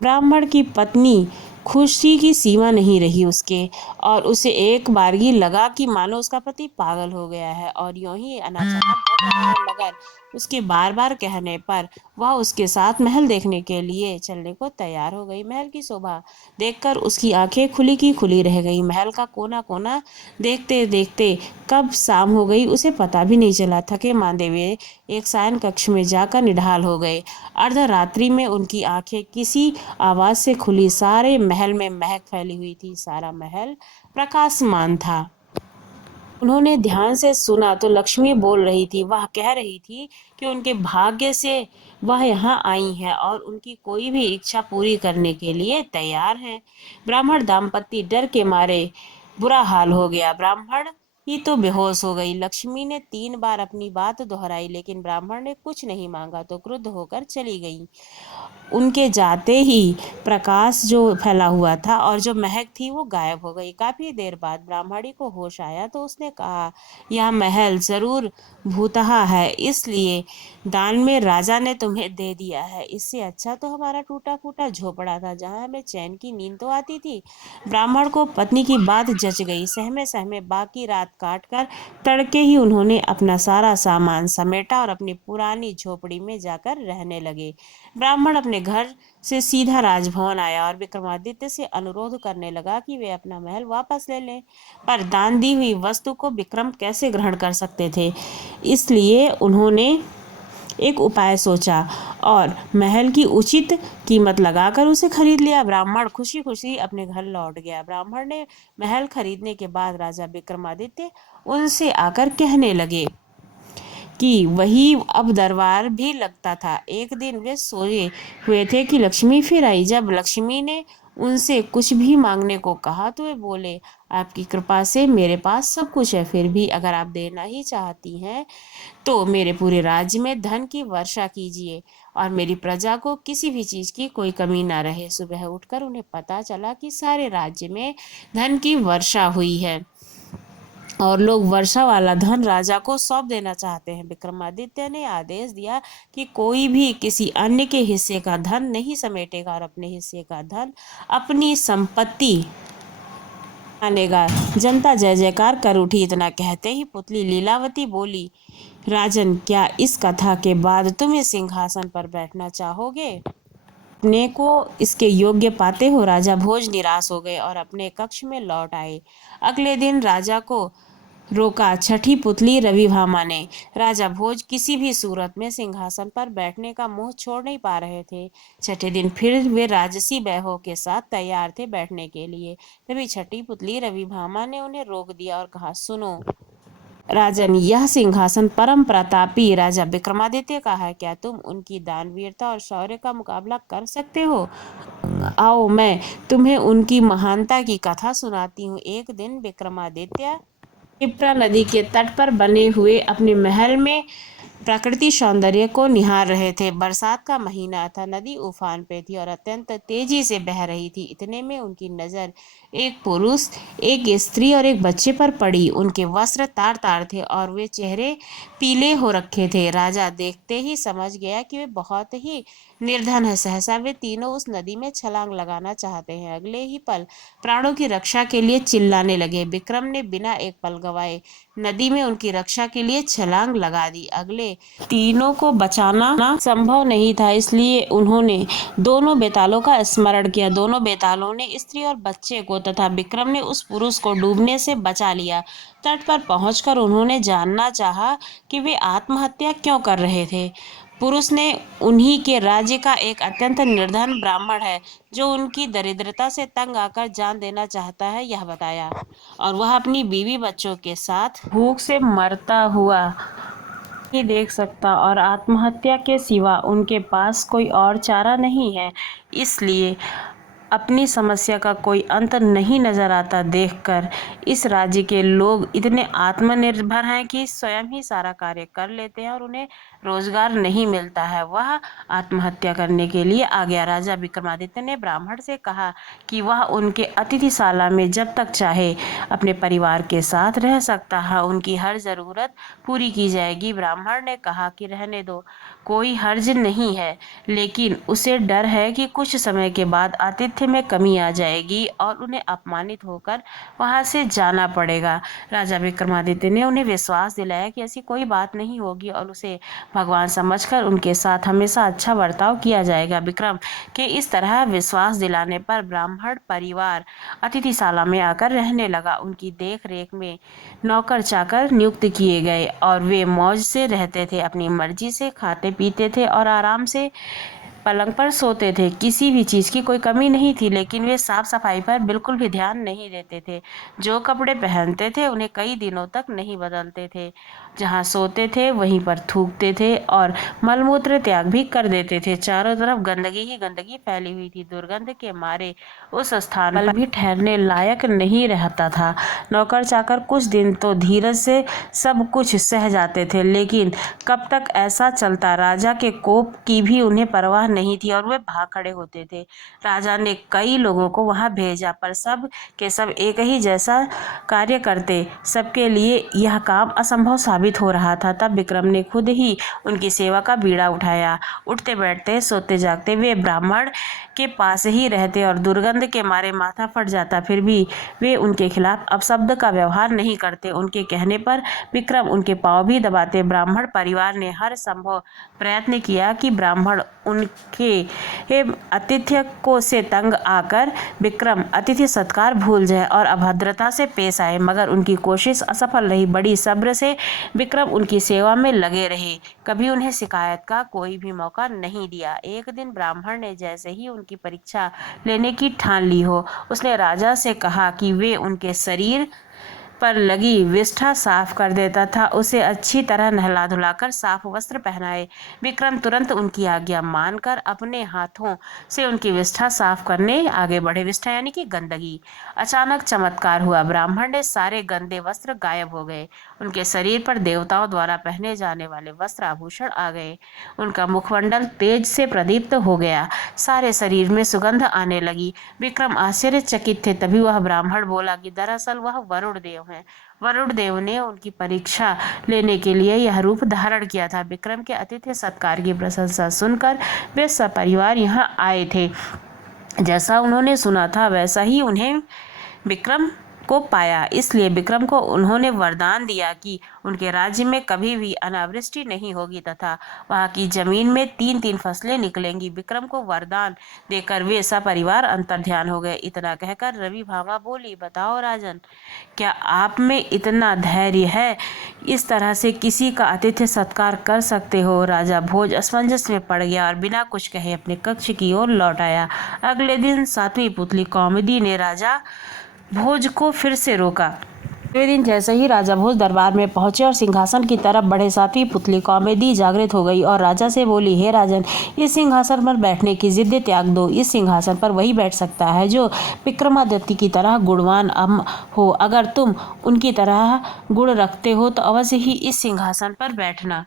ब्राह्मण की पत्नी खुशी की सीमा नहीं रही उसके और उसे एक बारगी लगा कि मानो उसका पति पागल हो गया है और यूं ही अनाचार मगर उसके बार बार कहने पर वह उसके साथ महल देखने के लिए चलने को तैयार हो गई। महल की शोभा देखकर उसकी आंखें खुली की खुली रह गई। महल का कोना कोना देखते देखते कब शाम हो गई उसे पता भी नहीं चला। थके मांदे वे एक शयन कक्ष में जाकर निढाल हो गए। अर्धरात्रि में उनकी आंखें किसी आवाज से खुली। सारे महल में महक फैली हुई थी। सारा महल प्रकाशमान था। उन्होंने ध्यान से सुना तो लक्ष्मी बोल रही थी। वह कह रही थी कि उनके भाग्य से वह यहाँ आई है और उनकी कोई भी इच्छा पूरी करने के लिए तैयार हैं। ब्राह्मण दाम्पत्य डर के मारे बुरा हाल हो गया। ब्राह्मण ही तो बेहोश हो गई। लक्ष्मी ने 3 बार अपनी बात दोहराई लेकिन ब्राह्मण ने कुछ नहीं मांगा तो क्रुद्ध होकर चली गई। उनके जाते ही प्रकाश जो फैला हुआ था और जो महक थी वो गायब हो गई। काफी देर बाद ब्राह्मणी को होश आया तो उसने कहा, यह महल जरूर भूतहा है, इसलिए दान में राजा ने तुम्हें दे दिया है। इससे अच्छा तो हमारा टूटा फूटा झोपड़ा था जहाँ हमें चैन की नींद तो आती थी। ब्राह्मण को पत्नी की बात जच गई। सहमे सहमे बाकी रात काट कर तड़के ही उन्होंने अपना सारा सामान समेटा और अपनी पुरानी झोपड़ी में जाकर रहने लगे। ब्राह्मण अपने घर से सीधा राजभवन आया और विक्रमादित्य से अनुरोध करने लगा कि वे अपना महल वापस ले लें। पर दान दी हुई वस्तु को विक्रम कैसे ग्रहण कर सकते थे। इसलिए उन्होंने एक उपाय सोचा और महल की उचित कीमत लगाकर उसे खरीद लिया। ब्राह्मण खुशी खुशी अपने घर लौट गया। ब्राह्मण ने महल खरीदने के बाद राजा विक्रमादित्य उनसे आकर कहने लगे कि वही अब दरबार भी लगता था। एक दिन वे सोए हुए थे कि लक्ष्मी फिर आई। जब लक्ष्मी ने उनसे कुछ भी मांगने को कहा तो वे बोले, आपकी कृपा से मेरे पास सब कुछ है, फिर भी अगर आप देना ही चाहती हैं तो मेरे पूरे राज्य में धन की वर्षा कीजिए और मेरी प्रजा को किसी भी चीज की कोई कमी ना रहे। सुबह उठकर उन्हें पता चला कि सारे राज्य में धन की वर्षा हुई है और लोग वर्षा वाला धन राजा को सौंप देना चाहते हैं। विक्रमादित्य ने आदेश दिया कि कोई भी किसी अन्य के हिस्से का धन नहीं समेटेगा और अपने हिस्से का धन अपनी संपत्ति मानेगा। जनता जय जयकार कर उठी। इतना कहते ही पुतली लीलावती बोली, राजन, क्या इस कथा के बाद तुम इस सिंहासन पर बैठना चाहोगे? अपने को इसके योग्य पाते हो? राजा भोज निराश हो गए और अपने कक्ष में लौट आए। अगले दिन राजा को रोका छठी पुतली रविभामा ने। राजा भोज किसी भी सूरत में सिंहासन पर बैठने का मोह छोड़ नहीं पा रहे थे। छठे दिन फिर वे राजसी बैहों के साथ तैयार थे बैठने के लिए। तभी छठी पुतली रविभामा ने उन्हें रोक दिया और कहा, सुनो राजन, यह सिंहासन परम प्रतापी राजा विक्रमादित्य का है। क्या तुम उनकी दानवीरता और शौर्य का मुकाबला कर सकते हो? आओ, मैं तुम्हें उनकी महानता की कथा सुनाती हूँ। एक दिन विक्रमादित्य क्षिप्रा नदी के तट पर बने हुए अपने महल में प्रकृति सौंदर्य को निहार रहे थे। बरसात का महीना था, नदी उफान पे थी और अत्यंत तेजी से बह रही थी। इतने में उनकी नजर एक पुरुष, एक स्त्री और एक बच्चे पर पड़ी। उनके वस्त्र तार तार थे और वे चेहरे पीले हो रखे थे। राजा देखते ही समझ गया कि वे बहुत ही निर्धन है। सहसा वे तीनों उस नदी में छलांग लगाना चाहते हैं। अगले ही पल प्राणों की रक्षा के लिए चिल्लाने लगे। विक्रम ने बिना एक पल गवाए नदी में उनकी रक्षा के लिए छलांग लगा दी। अगले तीनों को बचाना संभव नहीं था, इसलिए उन्होंने दोनों बेतालों का स्मरण किया। दोनों बेतालों ने स्त्री और बच्चे को तथा विक्रम ने उस पुरुष को डूबने से बचा लिया। तट पर पहुंचकर उन्होंने जानना चाहा कि वे आत्महत्या क्यों कर रहे थे। पुरुष ने उन्हीं के राज्य का एक अत्यंत निर्धन ब्राह्मण है जो उनकी दरिद्रता से तंग आकर जान देना चाहता है, यह बताया। और वह अपनी बीवी बच्चों के साथ भूख से मरता हुआ ही देख सकता और आत्महत्या के सिवा उनके पास कोई और चारा नहीं है। इसलिए अपनी समस्या का कोई अंत नहीं नजर आता देखकर इस राज्य के लोग इतने आत्मनिर्भर हैं कि स्वयं ही सारा कार्य कर लेते हैं और उन्हें रोजगार नहीं मिलता है। वह आत्महत्या करने के लिए आ गया। राजा विक्रमादित्य ने ब्राह्मण से कहा कि वह उनके अतिथिशाला में जब तक चाहे अपने परिवार के साथ रह सकता है, उनकी हर जरूरत पूरी की जाएगी। ब्राह्मण ने कहा कि रहने दो, कोई हर्ज नहीं है, लेकिन उसे डर है कि कुछ समय के बाद आतिथ्य में कमी आ जाएगी और उन्हें अपमानित होकर वहां से जाना पड़ेगा। राजा विक्रमादित्य ने उन्हें विश्वास दिलाया कि ऐसी कोई बात नहीं होगी और उसे भगवान समझकर उनके साथ हमेशा अच्छा बर्ताव किया जाएगा। विक्रम के इस तरह विश्वास दिलाने पर ब्राह्मण परिवार अतिथिशाला में आकर रहने लगा। उनकी देख रेख में नौकर चाकर नियुक्त किए गए और वे मौज से रहते थे, अपनी मर्जी से खाते पीते थे और आराम से पलंग पर सोते थे। किसी भी चीज की कोई कमी नहीं थी, लेकिन वे साफ सफाई पर बिल्कुल भी ध्यान नहीं देते थे। जो कपड़े पहनते थे उन्हें कई दिनों तक नहीं बदलते थे। जहाँ सोते थे वहीं पर थूकते थे और मलमूत्र त्याग भी कर देते थे। चारों तरफ गंदगी ही गंदगी फैली हुई थी। दुर्गंध के मारे उस स्थान पर भी ठहरने लायक नहीं रहता था। नौकर चाकर कुछ दिन तो धीरज से सब कुछ सह जाते थे, लेकिन कब तक ऐसा चलता? राजा के कोप की भी उन्हें परवाह नहीं थी और वे भाग खड़े होते थे। राजा ने कई लोगों को वहां भेजा, पर सब के सब एक ही जैसा कार्य करते। सबके लिए यह काम असंभव साबित हो रहा था। तब विक्रम ने खुद ही उनकी सेवा का बीड़ा उठाया। उठते बैठते सोते जागते वे ब्राह्मण के पास ही रहते और दुर्गंध के मारे माथा फट जाता, फिर भी वे उनके खिलाफ अपशब्द का व्यवहार नहीं करते। उनके कहने पर विक्रम उनके पांव भी दबाते। ब्राह्मण परिवार ने हर संभव प्रयत्न किया कि ब्राह्मण उनके आतिथ्य को से तंग आकर विक्रम अतिथि सत्कार भूल जाए और अभद्रता से पेश आए, मगर उनकी कोशिश असफल रही। बड़ी सब्र से विक्रम उनकी सेवा में लगे रहे, कभी उन्हें शिकायत का कोई भी मौका नहीं दिया। एक दिन ब्राह्मण ने जैसे ही उनकी परीक्षा लेने की ठान ली हो, उसने राजा से कहा कि वे उनके शरीर पर लगी विष्ठा साफ कर देता था, उसे अच्छी तरह नहला धुलाकर साफ वस्त्र पहनाए। विक्रम तुरंत उनकी आज्ञा मानकर अपने हाथों से उनकी विष्ठा साफ करने आगे बढ़े। विष्ठा यानी कि गंदगी। अचानक चमत्कार हुआ, ब्राह्मण ने सारे गंदे वस्त्र गायब हो गए। उनके शरीर पर देवताओं द्वारा पहने जाने वाले वस्त्र आभूषण आ गए। उनका मुखमंडल तेज से प्रदीप्त हो गया, सारे शरीर में सुगंध आने लगी। विक्रम आश्चर्यचकित थे। तभी वह ब्राह्मण बोला कि दरअसल वह वरुण देव हैं। वरुण देव ने उनकी परीक्षा लेने के लिए यह रूप धारण किया था। विक्रम के आतिथ्य सत्कार की प्रशंसा सुनकर वे सपरिवार यहाँ आए थे। जैसा उन्होंने सुना था वैसा ही उन्हें विक्रम को पाया, इसलिए विक्रम को उन्होंने वरदान दिया कि उनके राज्य में कभी भी अनावृष्टि नहीं होगी तथा वहां की जमीन में 3-3 फसलें निकलेंगी। विक्रम को वरदान देकर वे सपरिवार अंतर्ध्यान हो गए। इतना कहकर रवि भामा बोली, बताओ राजन, क्या आप में इतना धैर्य है? इस तरह से किसी का आतिथ्य सत्कार कर सकते हो? राजा भोज असमंजस में पड़ गया और बिना कुछ कहे अपने कक्ष की ओर लौट आया। अगले दिन 7वीं पुतली कौमुदी ने राजा भोज को फिर से रोका। अगले दिन जैसे ही राजा भोज दरबार में पहुंचे और सिंहासन की तरफ बढ़े, 7वीं पुतली कौमुदी जागृत हो गई और राजा से बोली, हे राजन, इस सिंहासन पर बैठने की जिद त्याग दो। इस सिंहासन पर वही बैठ सकता है जो विक्रमादित्य की तरह गुणवान हो। अगर तुम उनकी तरह गुण रखते हो तो अवश्य ही इस सिंहासन पर बैठना।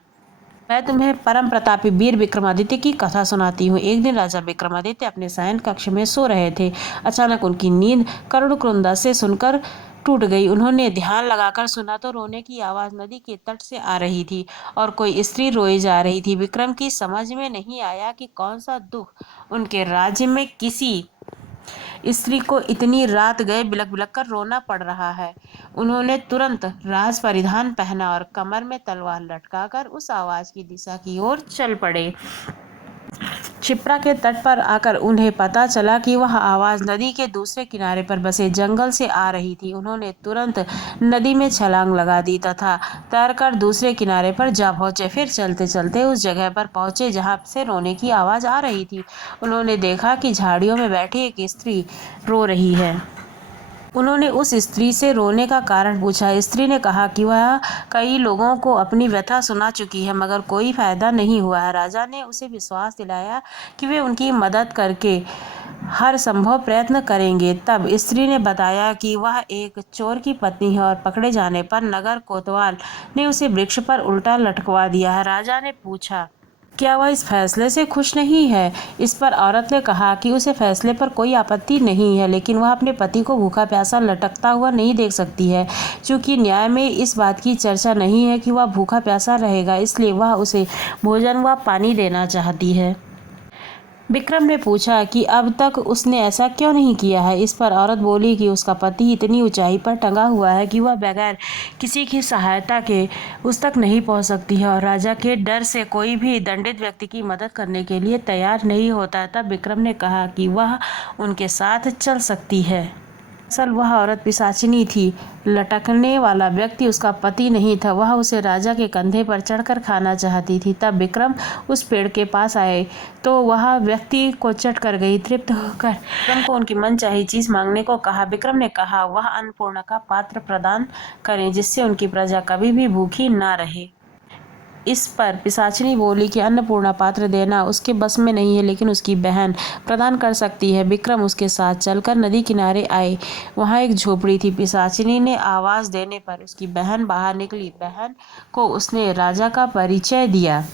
मैं तुम्हें परम प्रतापी वीर विक्रमादित्य की कथा सुनाती हूँ। एक दिन राजा विक्रमादित्य अपने शयन कक्ष में सो रहे थे। अचानक उनकी नींद करुण क्रुंदा से सुनकर टूट गई। उन्होंने ध्यान लगाकर सुना तो रोने की आवाज नदी के तट से आ रही थी और कोई स्त्री रोए जा रही थी। विक्रम की समझ में नहीं आया कि कौन सा दुख उनके राज्य में किसी स्त्री को इतनी रात गए बिलक बिलक कर रोना पड़ रहा है। उन्होंने तुरंत राज परिधान पहना और कमर में तलवार लटकाकर उस आवाज की दिशा की ओर चल पड़े। क्षिप्रा के तट पर आकर उन्हें पता चला कि वह आवाज नदी के दूसरे किनारे पर बसे जंगल से आ रही थी। उन्होंने तुरंत नदी में छलांग लगा दी तथा तैरकर दूसरे किनारे पर जा पहुंचे। फिर चलते चलते उस जगह पर पहुंचे जहां से रोने की आवाज आ रही थी। उन्होंने देखा कि झाड़ियों में बैठी एक स्त्री रो रही है। उन्होंने उस स्त्री से रोने का कारण पूछा। स्त्री ने कहा कि वह कई लोगों को अपनी व्यथा सुना चुकी है मगर कोई फायदा नहीं हुआ है। राजा ने उसे विश्वास दिलाया कि वे उनकी मदद करके हर संभव प्रयत्न करेंगे। तब स्त्री ने बताया कि वह एक चोर की पत्नी है और पकड़े जाने पर नगर कोतवाल ने उसे वृक्ष पर उल्टा लटकवा दिया है। राजा ने पूछा, क्या वह इस फैसले से खुश नहीं है? इस पर औरत ने कहा कि उसे फैसले पर कोई आपत्ति नहीं है, लेकिन वह अपने पति को भूखा प्यासा लटकता हुआ नहीं देख सकती है। चूंकि न्याय में इस बात की चर्चा नहीं है कि वह भूखा प्यासा रहेगा, इसलिए वह उसे भोजन व पानी देना चाहती है। विक्रम ने पूछा कि अब तक उसने ऐसा क्यों नहीं किया है। इस पर औरत बोली कि उसका पति इतनी ऊंचाई पर टंगा हुआ है कि वह बगैर किसी की सहायता के उस तक नहीं पहुंच सकती है और राजा के डर से कोई भी दंडित व्यक्ति की मदद करने के लिए तैयार नहीं होता। तब विक्रम ने कहा कि वह उनके साथ चल सकती है। असल वह औरत पिशाचिनी थी। लटकने वाला व्यक्ति उसका पति नहीं था। वह उसे राजा के कंधे पर चढ़कर खाना चाहती थी। तब विक्रम उस पेड़ के पास आए तो वह व्यक्ति को चट कर गई। तृप्त होकर विक्रम को उनकी मनचाही चीज मांगने को कहा। विक्रम ने कहा वह अन्नपूर्णा का पात्र प्रदान करें जिससे उनकी प्रजा कभी भी भूखी ना रहे। इस पर पिशाचिनी बोली कि अन्नपूर्णा पात्र देना उसके बस में नहीं है, लेकिन उसकी बहन प्रदान कर सकती है। विक्रम उसके साथ चलकर नदी किनारे आए। वहां एक झोपड़ी थी। पिशाचिनी ने आवाज देने पर उसकी बहन बाहर निकली। बहन को उसने राजा का परिचय दिया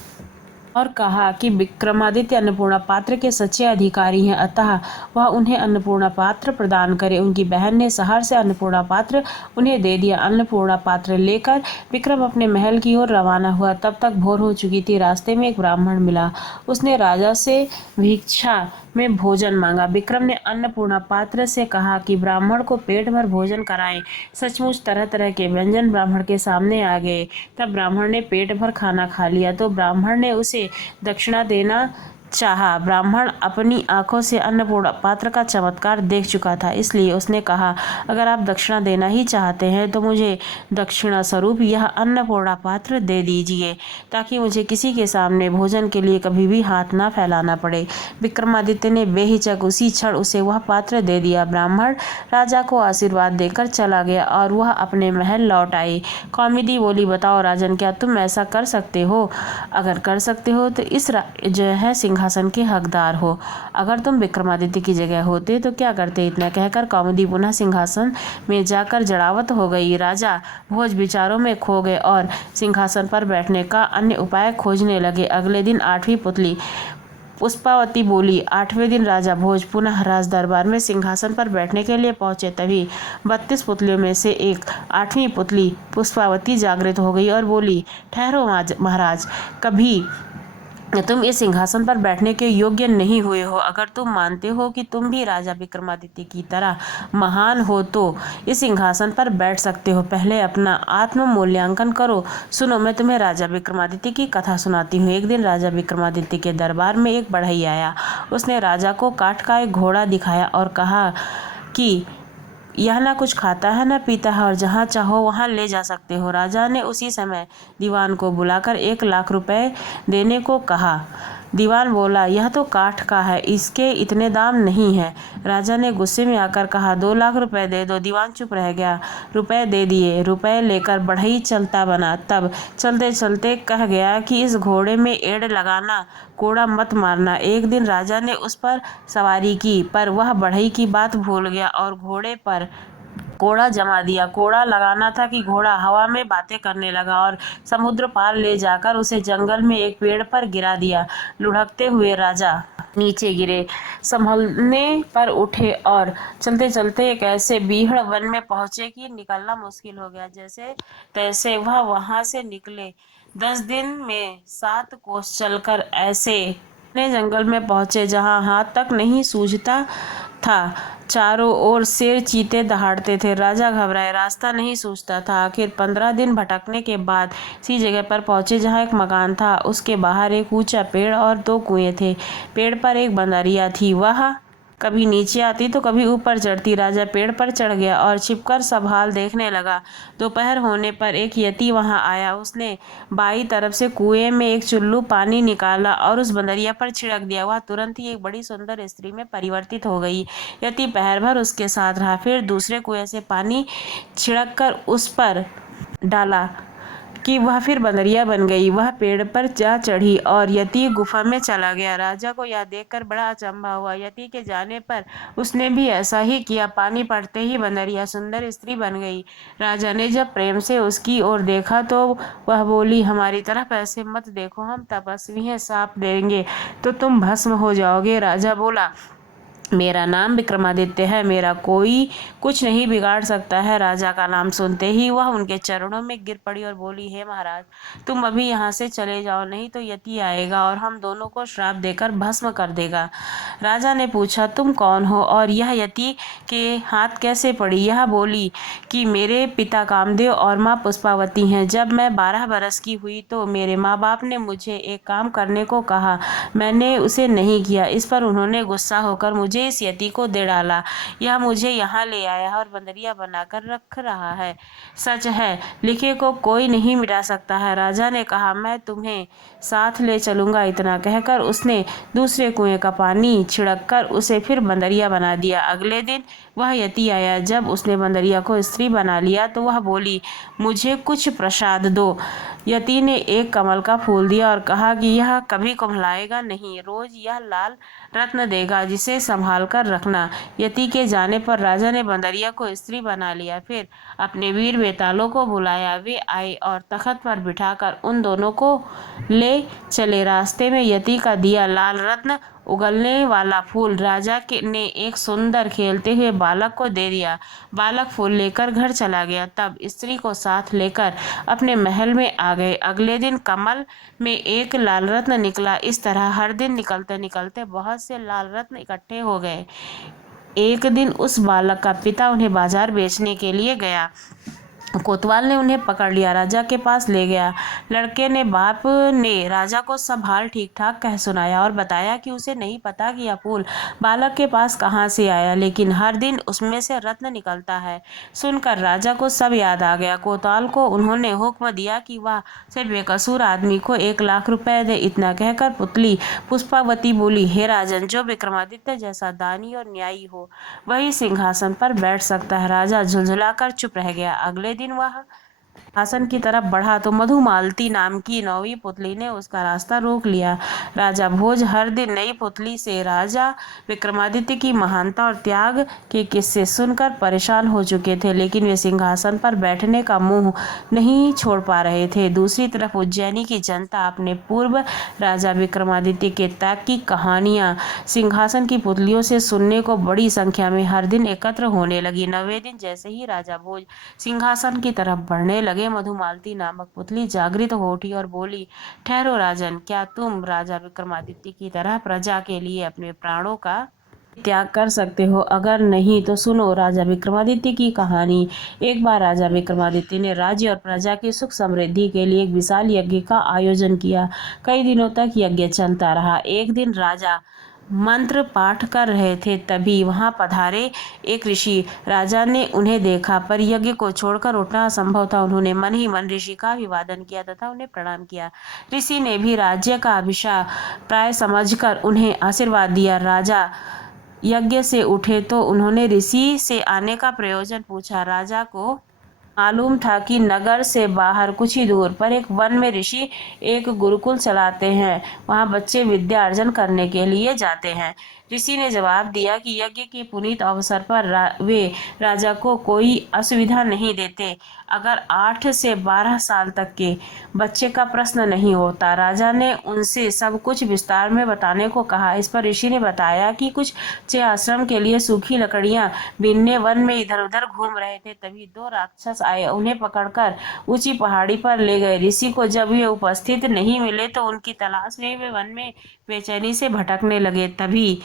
और कहा कि विक्रमादित्य अन्नपूर्णा पात्र के सच्चे अधिकारी हैं, अतः वह उन्हें अन्नपूर्णा पात्र प्रदान करे। उनकी बहन ने शहर से अन्नपूर्णा पात्र उन्हें दे दिया। अन्नपूर्णा पात्र लेकर विक्रम अपने महल की ओर रवाना हुआ। तब तक भोर हो चुकी थी। रास्ते में एक ब्राह्मण मिला। उसने राजा से भिक्षा में भोजन मांगा। विक्रम ने अन्नपूर्णा पात्र से कहा कि ब्राह्मण को पेट भर भोजन कराएं। सचमुच तरह तरह के व्यंजन ब्राह्मण के सामने आ गए। तब ब्राह्मण ने पेट भर खाना खा लिया तो ब्राह्मण ने उसे दक्षिणा देना चाहा। ब्राह्मण अपनी आंखों से अन्नपूर्णा पात्र का चमत्कार देख चुका था, इसलिए उसने कहा, अगर आप दक्षिणा देना ही चाहते हैं तो मुझे दक्षिणा स्वरूप यह अन्नपूर्णा पात्र दे दीजिए, ताकि मुझे किसी के सामने भोजन के लिए कभी भी हाथ ना फैलाना पड़े। विक्रमादित्य ने बेहिचक उसी क्षण उसे वह पात्र दे दिया। ब्राह्मण राजा को आशीर्वाद देकर चला गया और वह अपने महल लौट आई। कौमुदी बोली, बताओ राजन, क्या तुम ऐसा कर सकते हो? अगर कर सकते हो तो इस जो है सिंहासन के हकदार हो। अगर तुम विक्रमादित्य की जगह होते तो क्या करते? इतना कहकर कौमुदी पुनः सिंहासन में जाकर जड़ावत हो गई। राजा भोज विचारों में खो गए और सिंहासन पर बैठने का अन्य उपाय खोजने लगे। अगले दिन 8वीं पुतली पुष्पावती बोली। 8वें दिन राजा भोज पुनः राज दरबार में सिंहासन पर बैठने के लिए पहुंचे। तभी 32 पुतलियों में से एक 8वीं पुतली पुष्पावती जागृत हो गई और बोली, ठहरो महाराज, कभी तुम इस सिंहासन पर बैठने के योग्य नहीं हुए हो। अगर तुम मानते हो कि तुम भी राजा विक्रमादित्य की तरह महान हो तो इस सिंहासन पर बैठ सकते हो। पहले अपना आत्म मूल्यांकन करो। सुनो, मैं तुम्हें राजा विक्रमादित्य की कथा सुनाती हूँ। एक दिन राजा विक्रमादित्य के दरबार में एक बढ़ई आया। उसने राजा को काठ का एक घोड़ा दिखाया और कहा कि यह ना कुछ खाता है ना पीता है और जहाँ चाहो वहाँ ले जा सकते हो। राजा ने उसी समय दीवान को बुलाकर 1 लाख रुपए देने को कहा। दीवान बोला, यह तो काठ का है, इसके इतने दाम नहीं है। राजा ने गुस्से में आकर कहा, 2 लाख रुपए दे दो। दीवान चुप रह गया। रुपए दे दिए। रुपए लेकर बढ़ई चलता बना। तब चलते चलते कह गया कि इस घोड़े में एड़ लगाना, कोड़ा मत मारना। एक दिन राजा ने उस पर सवारी की, पर वह बढ़ई की बात भूल गया और घोड़े पर कोड़ा जमा दिया। कोड़ा लगाना था कि घोड़ा हवा में बातें करने लगा और समुद्र पार ले जाकर उसे जंगल में एक पेड़ पर गिरा दिया। लुढ़कते हुए राजा नीचे गिरे, संभलने पर उठे और चलते चलते एक ऐसे बीहड़ वन में पहुंचे कि निकलना मुश्किल हो गया। जैसे तैसे वह वहां से निकले। 10 दिन में 7 कोस चलकर ऐसे ने जंगल में पहुंचे जहां हाथ तक नहीं सूझता था। चारों ओर शेर चीते दहाड़ते थे। राजा घबराए, रास्ता नहीं सूझता था। आखिर 15 दिन भटकने के बाद इसी जगह पर पहुंचे जहां एक मकान था। उसके बाहर एक ऊंचा पेड़ और 2 कुएं थे। पेड़ पर एक बंदरिया थी। वह कभी नीचे आती तो कभी ऊपर चढ़ती। राजा पेड़ पर चढ़ गया और छिपकर सब हाल देखने लगा। दोपहर होने पर एक यति वहां आया। उसने बाई तरफ से कुएं में एक चुल्लू पानी निकाला और उस बंदरिया पर छिड़क दिया। वह तुरंत ही एक बड़ी सुंदर स्त्री में परिवर्तित हो गई। यति पहर भर उसके साथ रहा, फिर दूसरे कुएं से पानी छिड़क कर उस पर डाला कि वह फिर बंदरिया बन गई। वह पेड़ पर जा चढ़ी और यति गुफा में चला गया। राजा को यह देखकर बड़ा अचंभा हुआ। यति के जाने पर उसने भी ऐसा ही किया। पानी पड़ते ही बंदरिया सुंदर स्त्री बन गई। राजा ने जब प्रेम से उसकी ओर देखा तो वह बोली, हमारी तरफ ऐसे मत देखो, हम तपस्वी हैं, साप देंगे तो तुम भस्म हो जाओगे। राजा बोला, मेरा नाम विक्रमादित्य है, मेरा कोई कुछ नहीं बिगाड़ सकता है। राजा का नाम सुनते ही वह उनके चरणों में गिर पड़ी और बोली, हे महाराज, तुम अभी यहाँ से चले जाओ, नहीं तो यति आएगा और हम दोनों को श्राप देकर भस्म कर देगा। राजा ने पूछा, तुम कौन हो और यह यति के हाथ कैसे पड़ी? यह बोली कि मेरे पिता कामदेव और माँ पुष्पावती हैं। जब मैं 12 बरस की हुई तो मेरे माँ बाप ने मुझे एक काम करने को कहा, मैंने उसे नहीं किया। इस पर उन्होंने गुस्सा होकर मुझे इस यति को दे डाला। यह मुझे यहाँ ले आया और बंदरिया बनाकर रख रहा है। सच है, लिखे को कोई नहीं मिटा सकता है। राजा ने कहा, मैं तुम्हें साथ ले चलूंगा। इतना कहकर उसने दूसरे कुएं का पानी छिड़ककर उसे फिर बंदरिया बना दिया। अगले दिन वह यति आया। जब उसने बंदरिया को स्त्री बना लिया तो वह बोली, मुझे कुछ प्रसाद दो। यति ने एक कमल का फूल दिया और कहा कि यह कभी कुम्हलाएगा नहीं, रोज यह लाल रत्न देगा, जिसे संभाल कर रखना। यति के जाने पर राजा ने बंदरिया को स्त्री बना लिया। फिर अपने वीर बेतालों को बुलाया। वे आए और तख्त पर बिठाकर उन दोनों को ले चले। रास्ते में यति का दिया लाल रत्न उगलने वाला फूल राजा के ने एक सुंदर खेलते हुए बालक को दे दिया। बालक फूल लेकर घर चला गया। तब स्त्री को साथ लेकर अपने महल में आ गए। अगले दिन कमल में एक लाल रत्न निकला। इस तरह हर दिन निकलते निकलते बहुत से लाल रत्न इकट्ठे हो गए। एक दिन उस बालक का पिता उन्हें बाजार बेचने के लिए गया। कोतवाल ने उन्हें पकड़ लिया, राजा के पास ले गया। लड़के ने बाप ने राजा को सब हाल ठीक ठाक कह सुनाया और बताया कि उसे नहीं पता कि यह फूल बालक के पास कहाँ से आया, लेकिन हर दिन उसमें से रत्न निकलता है। सुनकर राजा को सब याद आ गया। कोतवाल को उन्होंने हुक्म दिया कि वह से बेकसूर आदमी को 1 लाख रुपए दे। इतना कहकर पुतली पुष्पावती बोली, हे राजन, जो विक्रमादित्य जैसा दानी और न्यायी हो वही सिंहासन पर बैठ सकता है। राजा झुंझुलाकर चुप रह गया। अगले दिन वह सिंहासन की तरफ बढ़ा तो मधुमालती नाम की 9वीं पुतली ने उसका रास्ता रोक लिया। राजा भोज हर दिन नई पुतली से राजा विक्रमादित्य की महानता और त्याग के किस्से सुनकर परेशान हो चुके थे, लेकिन वे सिंहासन पर बैठने का मोह नहीं छोड़ पा रहे थे। दूसरी तरफ उज्जैनी की जनता अपने पूर्व राजा विक्रमादित्य के त्याग की कहानियां सिंहासन की पुतलियों से सुनने को बड़ी संख्या में हर दिन एकत्र होने लगी। 9वें दिन जैसे ही राजा भोज सिंहासन की तरफ बढ़ने लगे, मधुमालती नामक पुतली जागृत हो उठी और बोली, ठहरो राजन, क्या तुम राजा विक्रमादित्य की तरह प्रजा के लिए अपने प्राणों का त्याग कर सकते हो? अगर नहीं तो सुनो राजा विक्रमादित्य की कहानी। एक बार राजा विक्रमादित्य ने राज्य और प्रजा की सुख समृद्धि के लिए एक विशाल यज्ञ का आयोजन किया। कई दिनों तक यज्ञ चलता रहा। एक दिन राजा मंत्र पाठ कर रहे थे, तभी वहां पधारे एक ऋषि। राजा ने उन्हें देखा पर यज्ञ को छोड़कर उठना असंभव था। उन्होंने मन ही मन ऋषि का अभिवादन किया तथा उन्हें प्रणाम किया। ऋषि ने भी राज्य का अभिशाप प्राय समझकर उन्हें आशीर्वाद दिया। राजा यज्ञ से उठे तो उन्होंने ऋषि से आने का प्रयोजन पूछा। राजा को मालूम था कि नगर से बाहर कुछ ही दूर पर एक वन में ऋषि एक गुरुकुल चलाते हैं, वहां बच्चे विद्या अर्जन करने के लिए जाते हैं। ऋषि ने जवाब दिया कि यज्ञ के पुनीत अवसर पर वे राजा को कोई असुविधा नहीं देते अगर 8 से 12 साल तक के बच्चे का प्रश्न नहीं होता। राजा ने उनसे सब कुछ विस्तार में बताने को कहा। इस पर ऋषि ने बताया कि कुछ बच्चे आश्रम के लिए सूखी लकड़ियां बीनने वन में इधर उधर घूम रहे थे, तभी 2 राक्षस आए, उन्हें पकड़कर ऊंची पहाड़ी पर ले गए। ऋषि को जब वे उपस्थित नहीं मिले तो उनकी तलाश में वे वन में बेचैनी से भटकने लगे। तभी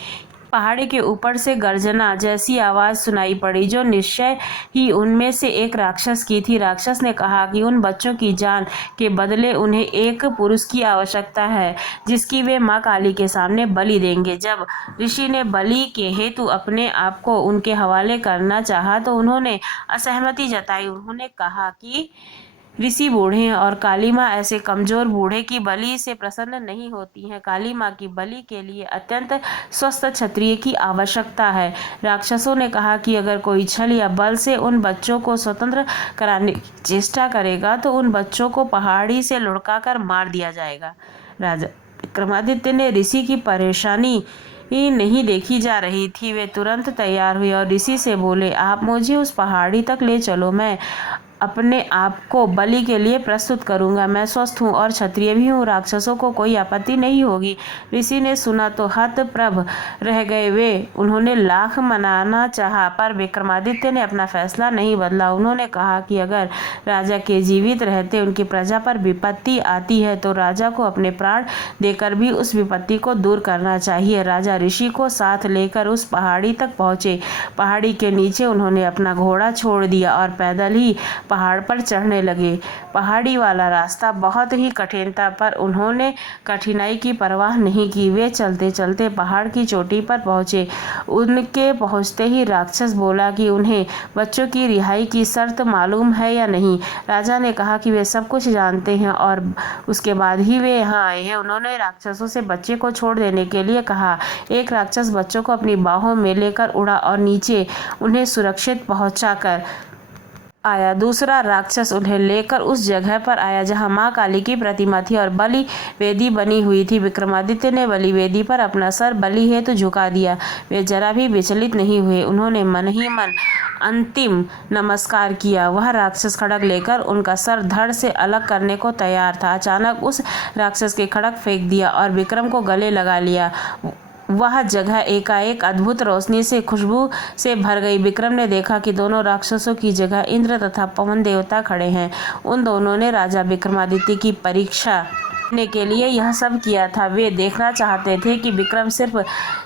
पहाड़ी के ऊपर से गर्जना जैसी आवाज सुनाई पड़ी, जो निश्चय ही उनमें से एक राक्षस की थी। राक्षस ने कहा कि उन बच्चों की जान के बदले उन्हें एक पुरुष की आवश्यकता है, जिसकी वे माँ काली के सामने बलि देंगे। जब ऋषि ने बलि के हेतु अपने आप को उनके हवाले करना चाहा तो उन्होंने असहमति जताई। उन्होंने कहा कि ऋषि बूढ़े हैं और काली माँ ऐसे कमजोर बूढ़े की बलि से प्रसन्न नहीं होती हैं। काली माँ की बलि के लिए अत्यंत स्वस्थ क्षत्रिय की आवश्यकता है। राक्षसों ने कहा कि अगर कोई छल या बल से उन बच्चों को स्वतंत्र कराने की चेष्टा करेगा तो उन बच्चों को पहाड़ी से लुढ़काकर मार दिया जाएगा। राजा विक्रमादित्य ने ऋषि की परेशानी नहीं देखी जा रही थी। वे तुरंत तैयार हुए और ऋषि से बोले, आप मुझे उस पहाड़ी तक ले चलो, मैं अपने आप को बलि के लिए प्रस्तुत करूंगा। मैं स्वस्थ हूँ और क्षत्रिय भी हूँ, राक्षसों को कोई आपत्ति नहीं होगी। ऋषि ने सुना तो हतप्रभ रह गए। उन्होंने लाख मनाना चाहा पर विक्रमादित्य ने अपना फैसला नहीं बदला। उन्होंने कहा कि अगर राजा के जीवित रहते उनकी प्रजा पर विपत्ति आती है तो राजा को अपने प्राण देकर भी उस विपत्ति को दूर करना चाहिए। राजा ऋषि को साथ लेकर उस पहाड़ी तक पहुंचे। पहाड़ी के नीचे उन्होंने अपना घोड़ा छोड़ दिया और पैदल ही पहाड़ पर चढ़ने लगे। पहाड़ी वाला रास्ता बहुत ही कठिन था पर उन्होंने कठिनाई की परवाह नहीं की। वे चलते चलते पहाड़ की चोटी पर पहुंचे। उनके पहुंचते ही राक्षस बोला कि उन्हें बच्चों की रिहाई की शर्त मालूम है या नहीं। राजा ने कहा कि वे सब कुछ जानते हैं और उसके बाद ही वे यहाँ आए हैं। उन्होंने राक्षसों से बच्चे को छोड़ देने के लिए कहा। एक राक्षस बच्चों को अपनी बाहों में लेकर उड़ा और नीचे उन्हें सुरक्षित पहुंचाकर आया। दूसरा राक्षस उन्हें लेकर उस जगह पर आया जहां मां काली की प्रतिमा थी और बलि वेदी बनी हुई थी। विक्रमादित्य ने बलि वेदी पर अपना सर बलि हेतु झुका दिया। वे जरा भी विचलित नहीं हुए। उन्होंने मन ही मन अंतिम नमस्कार किया। वह राक्षस खड़ग लेकर उनका सर धड़ से अलग करने को तैयार था। अचानक उस राक्षस के खड़ग फेंक दिया और विक्रम को गले लगा लिया। वह जगह एकाएक अद्भुत रोशनी से खुशबू से भर गई। विक्रम ने देखा कि दोनों राक्षसों की जगह इंद्र तथा पवन देवता खड़े हैं। उन दोनों ने राजा विक्रमादित्य की परीक्षा ने के लिए यह सब किया था। वे देखना चाहते थे कि विक्रम सिर्फ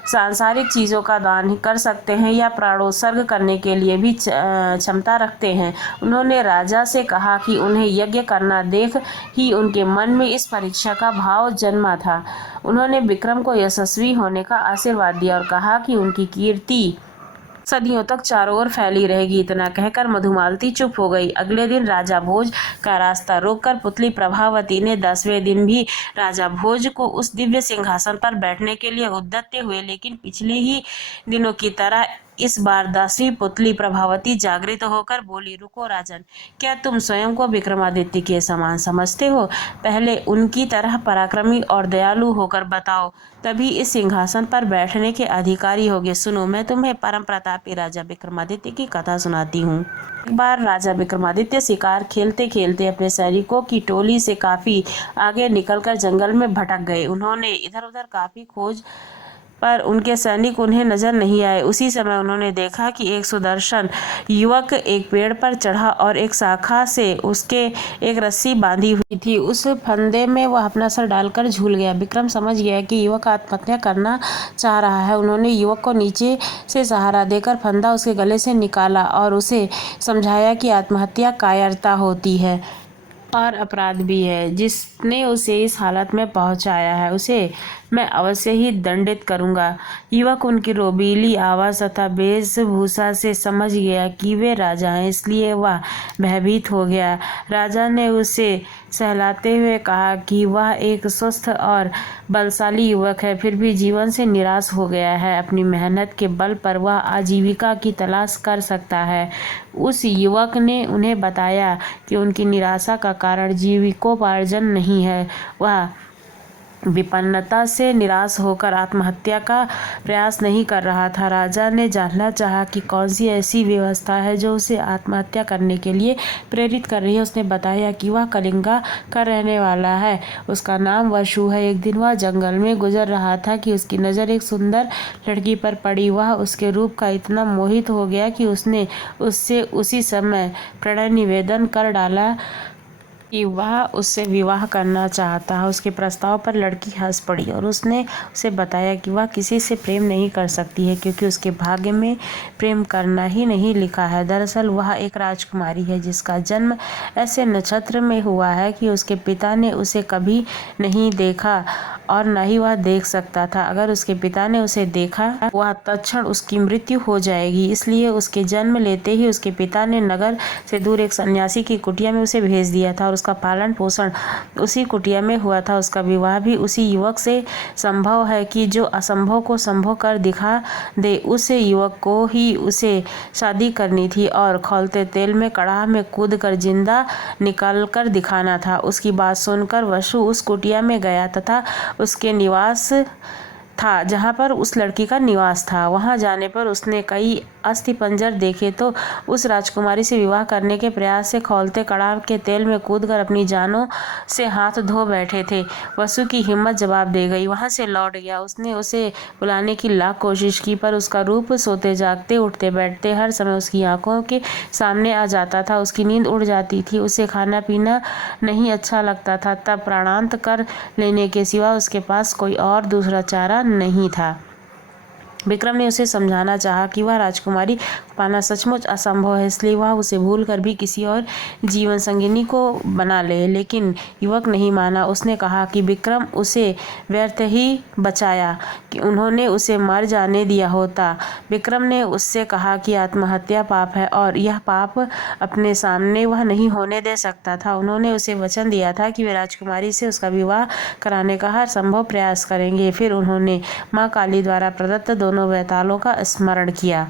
सांसारिक चीज़ों का दान ही कर सकते हैं या प्राणोत्सर्ग करने के लिए भी क्षमता रखते हैं। उन्होंने राजा से कहा कि उन्हें यज्ञ करना देख ही उनके मन में इस परीक्षा का भाव जन्मा था। उन्होंने विक्रम को यशस्वी होने का आशीर्वाद दिया और कहा कि उनकी कीर्ति सदियों तक चारों ओर फैली रहेगी। इतना कहकर मधुमालती चुप हो गई। अगले दिन राजा भोज का रास्ता रोककर पुतली प्रभावती ने 10वें दिन भी राजा भोज को उस दिव्य सिंहासन पर बैठने के लिए उद्यत हुए, लेकिन पिछले ही दिनों की तरह इस बार 10वीं पुतली प्रभावती जागृत होकर बोली, रुको राजन, क्या तुम स्वयं को विक्रमादित्य के समान समझते हो? पहले उनकी तरह पराक्रमी और दयालु होकर बताओ, तभी इस सिंहासन पर बैठने के अधिकारी होगे। सुनो, मैं तुम्हें परम प्रतापी राजा विक्रमादित्य की कथा सुनाती हूँ। एक बार राजा विक्रमादित्य शिकार खेलते खेलते अपने सैनिकों की टोली से काफी आगे निकलकर जंगल में भटक गए। उन्होंने इधर उधर काफी खोज पर उनके सैनिक उन्हें नजर नहीं आए। उसी समय उन्होंने देखा कि एक सुदर्शन युवक एक पेड़ पर चढ़ा और एक शाखा से उसके एक रस्सी बांधी हुई थी। उस फंदे में वह अपना सर डालकर झूल गया। विक्रम समझ गया कि युवक आत्महत्या करना चाह रहा है। उन्होंने युवक को नीचे से सहारा देकर फंदा उसके गले से निकाला और उसे समझाया कि आत्महत्या कायरता होती है और अपराध भी है। जिसने उसे इस हालत में पहुंचाया है उसे मैं अवश्य ही दंडित करूंगा। युवक उनकी रोबीली आवाज़ तथा वेशभूषा से समझ गया कि वे राजा हैं, इसलिए वह भयभीत हो गया। राजा ने उसे सहलाते हुए कहा कि वह एक स्वस्थ और बलशाली युवक है, फिर भी जीवन से निराश हो गया है। अपनी मेहनत के बल पर वह आजीविका की तलाश कर सकता है। उस युवक ने उन्हें बताया कि उनकी निराशा का कारण जीविकोपार्जन नहीं है। वह विपन्नता से निराश होकर आत्महत्या का प्रयास नहीं कर रहा था। राजा ने जानना चाहा कि कौन सी ऐसी व्यवस्था है जो उसे आत्महत्या करने के लिए प्रेरित कर रही है। उसने बताया कि वह कलिंगा का रहने वाला है, उसका नाम वसु है। एक दिन वह जंगल में गुजर रहा था कि उसकी नज़र एक सुंदर लड़की पर पड़ी। वह उसके रूप का इतना मोहित हो गया कि उसने उससे उसी समय प्रणय निवेदन कर डाला कि वह उससे विवाह करना चाहता है। उसके प्रस्ताव पर लड़की हंस पड़ी और उसने उसे बताया कि वह किसी से प्रेम नहीं कर सकती है क्योंकि उसके भाग्य में प्रेम करना ही नहीं लिखा है। दरअसल वह एक राजकुमारी है जिसका जन्म ऐसे नक्षत्र में हुआ है कि उसके पिता ने उसे कभी नहीं देखा और न ही वह देख सकता था। अगर उसके पिता ने उसे देखा वह तत्क्षण उसकी मृत्यु हो जाएगी। इसलिए उसके जन्म लेते ही उसके पिता ने नगर से दूर एक सन्यासी की कुटिया में उसे भेज दिया था और उसका पालन पोषण उसी कुटिया में हुआ था। उसका विवाह भी उसी युवक से संभव है कि जो असंभव को संभव कर दिखा दे। उस युवक को ही उसे शादी करनी थी और खौलते तेल में कड़ाह में कूद कर जिंदा निकल कर दिखाना था। उसकी बात सुनकर वसु उस कुटिया में गया तथा उसके निवास था जहाँ पर उस लड़की का निवास था। वहाँ जाने पर उसने कई अस्थिपंजर देखे तो उस राजकुमारी से विवाह करने के प्रयास से खौलते कड़ाह के तेल में कूदकर अपनी जानों से हाथ धो बैठे थे। वसु की हिम्मत जवाब दे गई, वहाँ से लौट गया। उसने उसे बुलाने की लाख कोशिश की पर उसका रूप सोते जागते उठते बैठते हर समय उसकी आंखों के सामने आ जाता था। उसकी नींद उड़ जाती थी, उसे खाना पीना नहीं अच्छा लगता था। तब प्राणांत कर लेने के सिवा उसके पास कोई और दूसरा चारा नहीं था। विक्रम ने उसे समझाना चाहा कि वह राजकुमारी पाना सचमुच असंभव है, इसलिए वह उसे भूलकर भी किसी और जीवन संगिनी को बना ले, लेकिन युवक नहीं माना। उसने कहा कि विक्रम उसे व्यर्थ ही बचाया, कि उन्होंने उसे मर जाने दिया होता। विक्रम ने उससे कहा कि आत्महत्या पाप है और यह पाप अपने सामने वह नहीं होने दे सकता था। उन्होंने उसे वचन दिया था कि वे राजकुमारी से उसका विवाह कराने का हर संभव प्रयास करेंगे। फिर उन्होंने माँ काली द्वारा प्रदत्त दोनों बेतालों का स्मरण किया।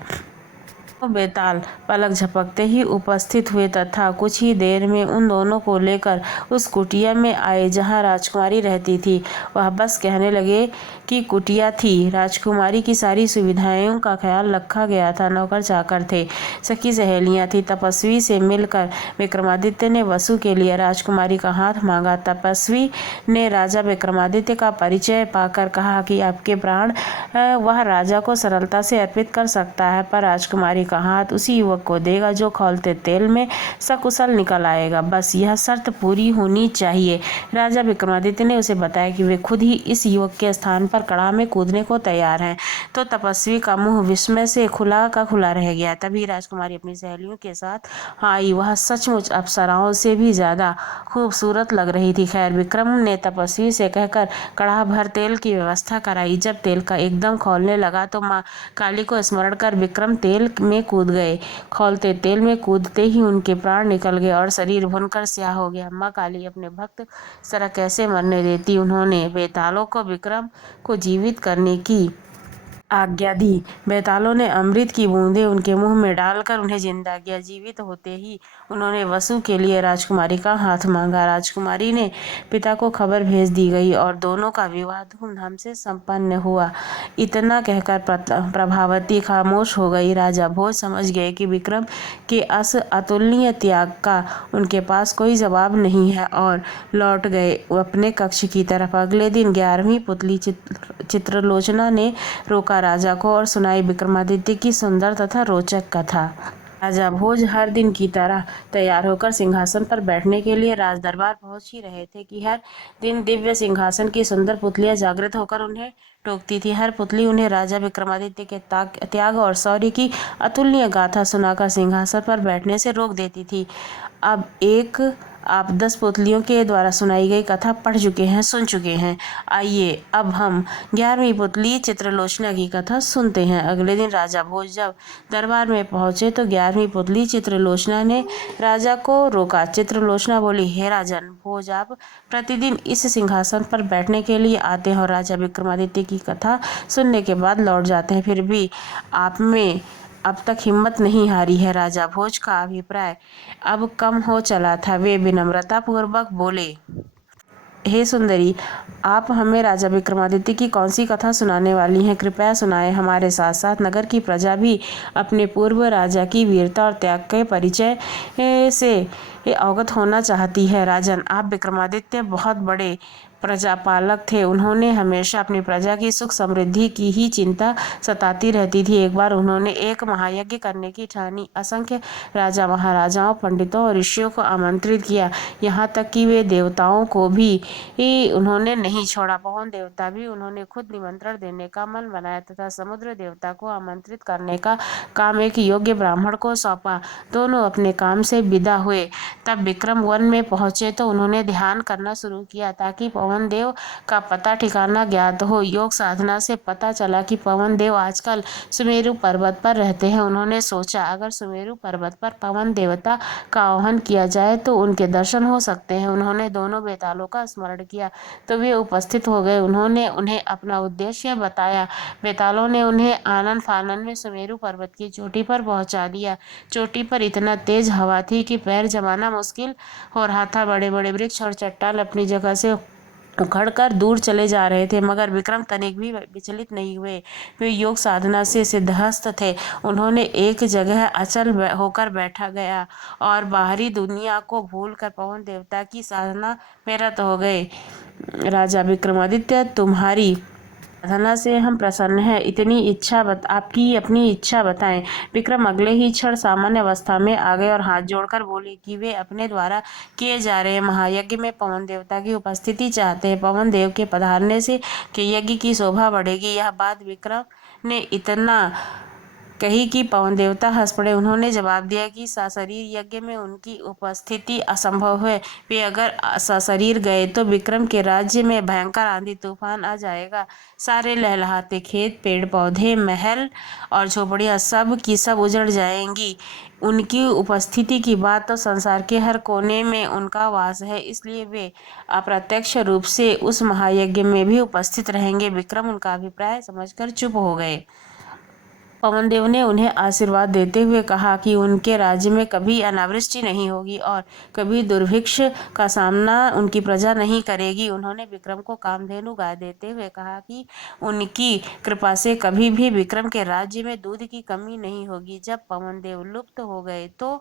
बेताल पलक झपकते ही उपस्थित हुए तथा कुछ ही देर में उन दोनों को लेकर उस कुटिया में आए जहां राजकुमारी रहती थी। वह बस कहने लगे कि कुटिया थी। राजकुमारी की सारी सुविधाओं का ख्याल रखा गया था। नौकर चाकर थे, सखी सहेलियां थी। तपस्वी से मिलकर विक्रमादित्य ने वसु के लिए राजकुमारी का हाथ मांगा। तपस्वी ने राजा विक्रमादित्य का परिचय पाकर कहा कि आपके प्राण वह राजा को सरलता से अर्पित कर सकता है, पर राजकुमारी का हाथ उसी युवक को देगा जो खौलते तेल में सकुशल निकल आएगा। बस यह शर्त पूरी होनी चाहिए। राजा विक्रमादित्य ने उसे बताया कि वे खुद ही इस युवक के स्थान पर कड़ाह में कूदने को तैयार हैं। तो तपस्वी का मुंह विस्मय से खुला का खुला रह गया। तभी राजकुमारी अपनी सहेलियों के साथ आई। वह सचमुच अप्सराओं से भी ज्यादा खूबसूरत लग रही थी। खैर, विक्रम ने तपस्वी से कहकर कड़ाह भर तेल की व्यवस्था कराई। जब तेल का एकदम खौलने लगा तो माँ काली को स्मरण कर विक्रम तेल में कूद गए। खौलते तेल में कूदते ही उनके प्राण निकल गए और शरीर भुनकर स्याह हो गया। माँ काली अपने भक्त इस तरह कैसे मरने देती। उन्होंने बेतालों को विक्रम को जीवित करने की आज्ञा दी। बेतालों ने अमृत की बूंदें उनके मुंह में डालकर उन्हें जिंदा किया। जीवित होते ही उन्होंने वसु के लिए राजकुमारी का हाथ मांगा। राजकुमारी ने पिता को खबर भेज दी गई और दोनों का विवाह धूमधाम से संपन्न हुआ। इतना कहकर प्रभावती खामोश हो गई। राजा भोज समझ गए कि विक्रम के अतुलनीय त्याग का उनके पास कोई जवाब नहीं है और लौट गए अपने कक्ष की तरफ। अगले दिन 11वीं पुतली चित्रलोचना ने रोका राजा को और सुनाई विक्रमादित्य की सुंदर तथा रोचक कथा। राजा भोज हर दिन की तरह तैयार होकर सिंहासन पर बैठने के लिए राज दरबार पहुंच ही रहे थे कि हर दिन दिव्य सिंहासन की सुंदर पुतलियां जागृत होकर उन्हें टोकती थी। हर पुतली उन्हें राजा विक्रमादित्य के त्याग और शौर्य की अतुलनीय गाथा सुनाकर सिंहासन पर बैठने से रोक देती थी। अब आप 10 पुतलियों के द्वारा सुनाई गई कथा पढ़ चुके हैं, सुन चुके हैं। आइए अब हम 11वीं पुतली चित्रलोचना की कथा सुनते हैं। अगले दिन राजा भोज जब दरबार में पहुंचे तो 11वीं पुतली चित्रलोचना ने राजा को रोका। चित्रलोचना बोली, हे राजन भोज, आप प्रतिदिन इस सिंहासन पर बैठने के लिए आते हैं और राजा विक्रमादित्य की कथा सुनने के बाद लौट जाते हैं, फिर भी आप में अब तक हिम्मत नहीं हारी है। राजा भोज का अभिप्राय अब कम हो चला था। वे विनम्रता पूर्वक बोले, हे सुंदरी, आप हमें राजा विक्रमादित्य की कौन सी कथा सुनाने वाली हैं? कृपया सुनाएं। हमारे साथ साथ नगर की प्रजा भी अपने पूर्व राजा की वीरता और त्याग के परिचय से अवगत होना चाहती है। राजन, आप विक्रमादित्य बहुत बड़े प्रजापालक थे। उन्होंने हमेशा अपनी प्रजा की सुख समृद्धि की ही चिंता सताती रहती थी। एक बार उन्होंने एक महायज्ञ करने की ठानी। असंख्य राजा महाराजाओं, पंडितों और ऋषियों को आमंत्रित किया। यहाँ तक कि वे देवताओं को भी उन्होंने नहीं छोड़ा। पवन देवता भी उन्होंने खुद निमंत्रण देने का मन बनाया तथा समुद्र देवता को आमंत्रित करने का काम एक योग्य ब्राह्मण को सौंपा। दोनों अपने काम से विदा हुए। तब विक्रम वन में पहुंचे तो उन्होंने ध्यान करना शुरू किया ताकि पवन देव का पता ठिकाना ज्ञात हो। योग साधना से पता चला कि पवन देव आजकल सुमेरु पर्वत पर रहते हैं। उन्होंने सोचा, अगर सुमेरु पर्वत पर पवन देवता का आह्वान किया जाए तो उनके दर्शन हो सकते हैं। उन्होंने दोनों बेतालों का स्मरण किया तो वे उपस्थित हो गए। उन्होंने उन्हें अपना उद्देश्य बताया। बेतालों ने उन्हें आनन फानन में सुमेरु पर्वत की चोटी पर पहुंचा दिया। चोटी पर इतना तेज हवा थी कि पैर जमाना मुश्किल हो रहा था। बड़े बड़े वृक्ष और चट्टान अपनी जगह से उखड़कर दूर चले जा रहे थे, मगर विक्रम तनिक भी विचलित नहीं हुए। वे योग साधना से सिद्धहस्त थे। उन्होंने एक जगह अचल होकर बैठा गया और बाहरी दुनिया को भूलकर पवन देवता की साधना में रत हो गए। राजा विक्रमादित्य, तुम्हारी साधना से हम प्रसन्न हैं। आपकी अपनी इच्छा बताएं। विक्रम अगले ही क्षण सामान्य अवस्था में आ गए और हाथ जोड़कर बोले कि वे अपने द्वारा किए जा रहे महायज्ञ में पवन देवता की उपस्थिति चाहते हैं। पवन देव के पधारने से के यज्ञ की शोभा बढ़ेगी। यह बात विक्रम ने इतना कही कि पवन देवता हंस पड़े। उन्होंने जवाब दिया कि सशरीर यज्ञ में उनकी उपस्थिति असंभव है। वे अगर सशरीर गए तो विक्रम के राज्य में भयंकर आंधी तूफान आ जाएगा। सारे लहलहाते खेत, पेड़ पौधे, महल और झोपड़ियां सब की सब उजड़ जाएंगी। उनकी उपस्थिति की बात तो संसार के हर कोने में उनका वास है, इसलिए वे अप्रत्यक्ष रूप से उस महायज्ञ में भी उपस्थित रहेंगे। विक्रम उनका अभिप्राय समझकर चुप हो गए। पवन देव ने उन्हें आशीर्वाद देते हुए कहा कि उनके राज्य में कभी अनावृष्टि नहीं होगी और कभी दुर्भिक्ष का सामना उनकी प्रजा नहीं करेगी। उन्होंने विक्रम को कामधेनु गाय देते हुए कहा कि उनकी कृपा से कभी भी विक्रम के राज्य में दूध की कमी नहीं होगी। जब पवन देव लुप्त हो गए तो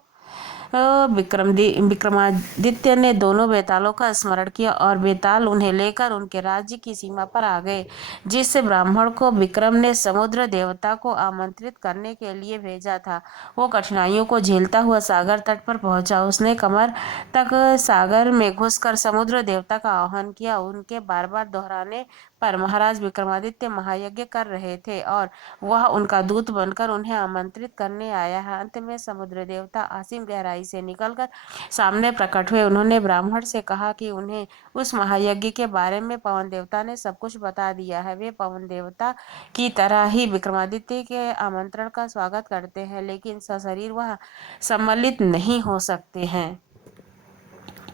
विक्रमादित्य ने दोनों बेतालों का स्मरण किया और बेताल उन्हें लेकर उनके राज्य की सीमा पर आ गए। जिस ब्राह्मण को विक्रम ने समुद्र देवता को आमंत्रित करने के लिए भेजा था, वो कठिनाइयों को झेलता हुआ सागर तट पर पहुंचा। उसने कमर तक सागर में घुसकर समुद्र देवता का आह्वान किया। उनके बार बार दोहराने पर महाराज विक्रमादित्य महायज्ञ कर रहे थे और वह उनका दूत बनकर उन्हें आमंत्रित करने आया है। अंत में समुद्र देवता असीम गहराई से निकलकर सामने प्रकट हुए। उन्होंने ब्राह्मण से कहा कि उन्हें उस महायज्ञ के बारे में पवन देवता ने सब कुछ बता दिया है। वे पवन देवता की तरह ही विक्रमादित्य के आमंत्रण का स्वागत करते हैं, लेकिन सशरीर वह सम्मिलित नहीं हो सकते हैं।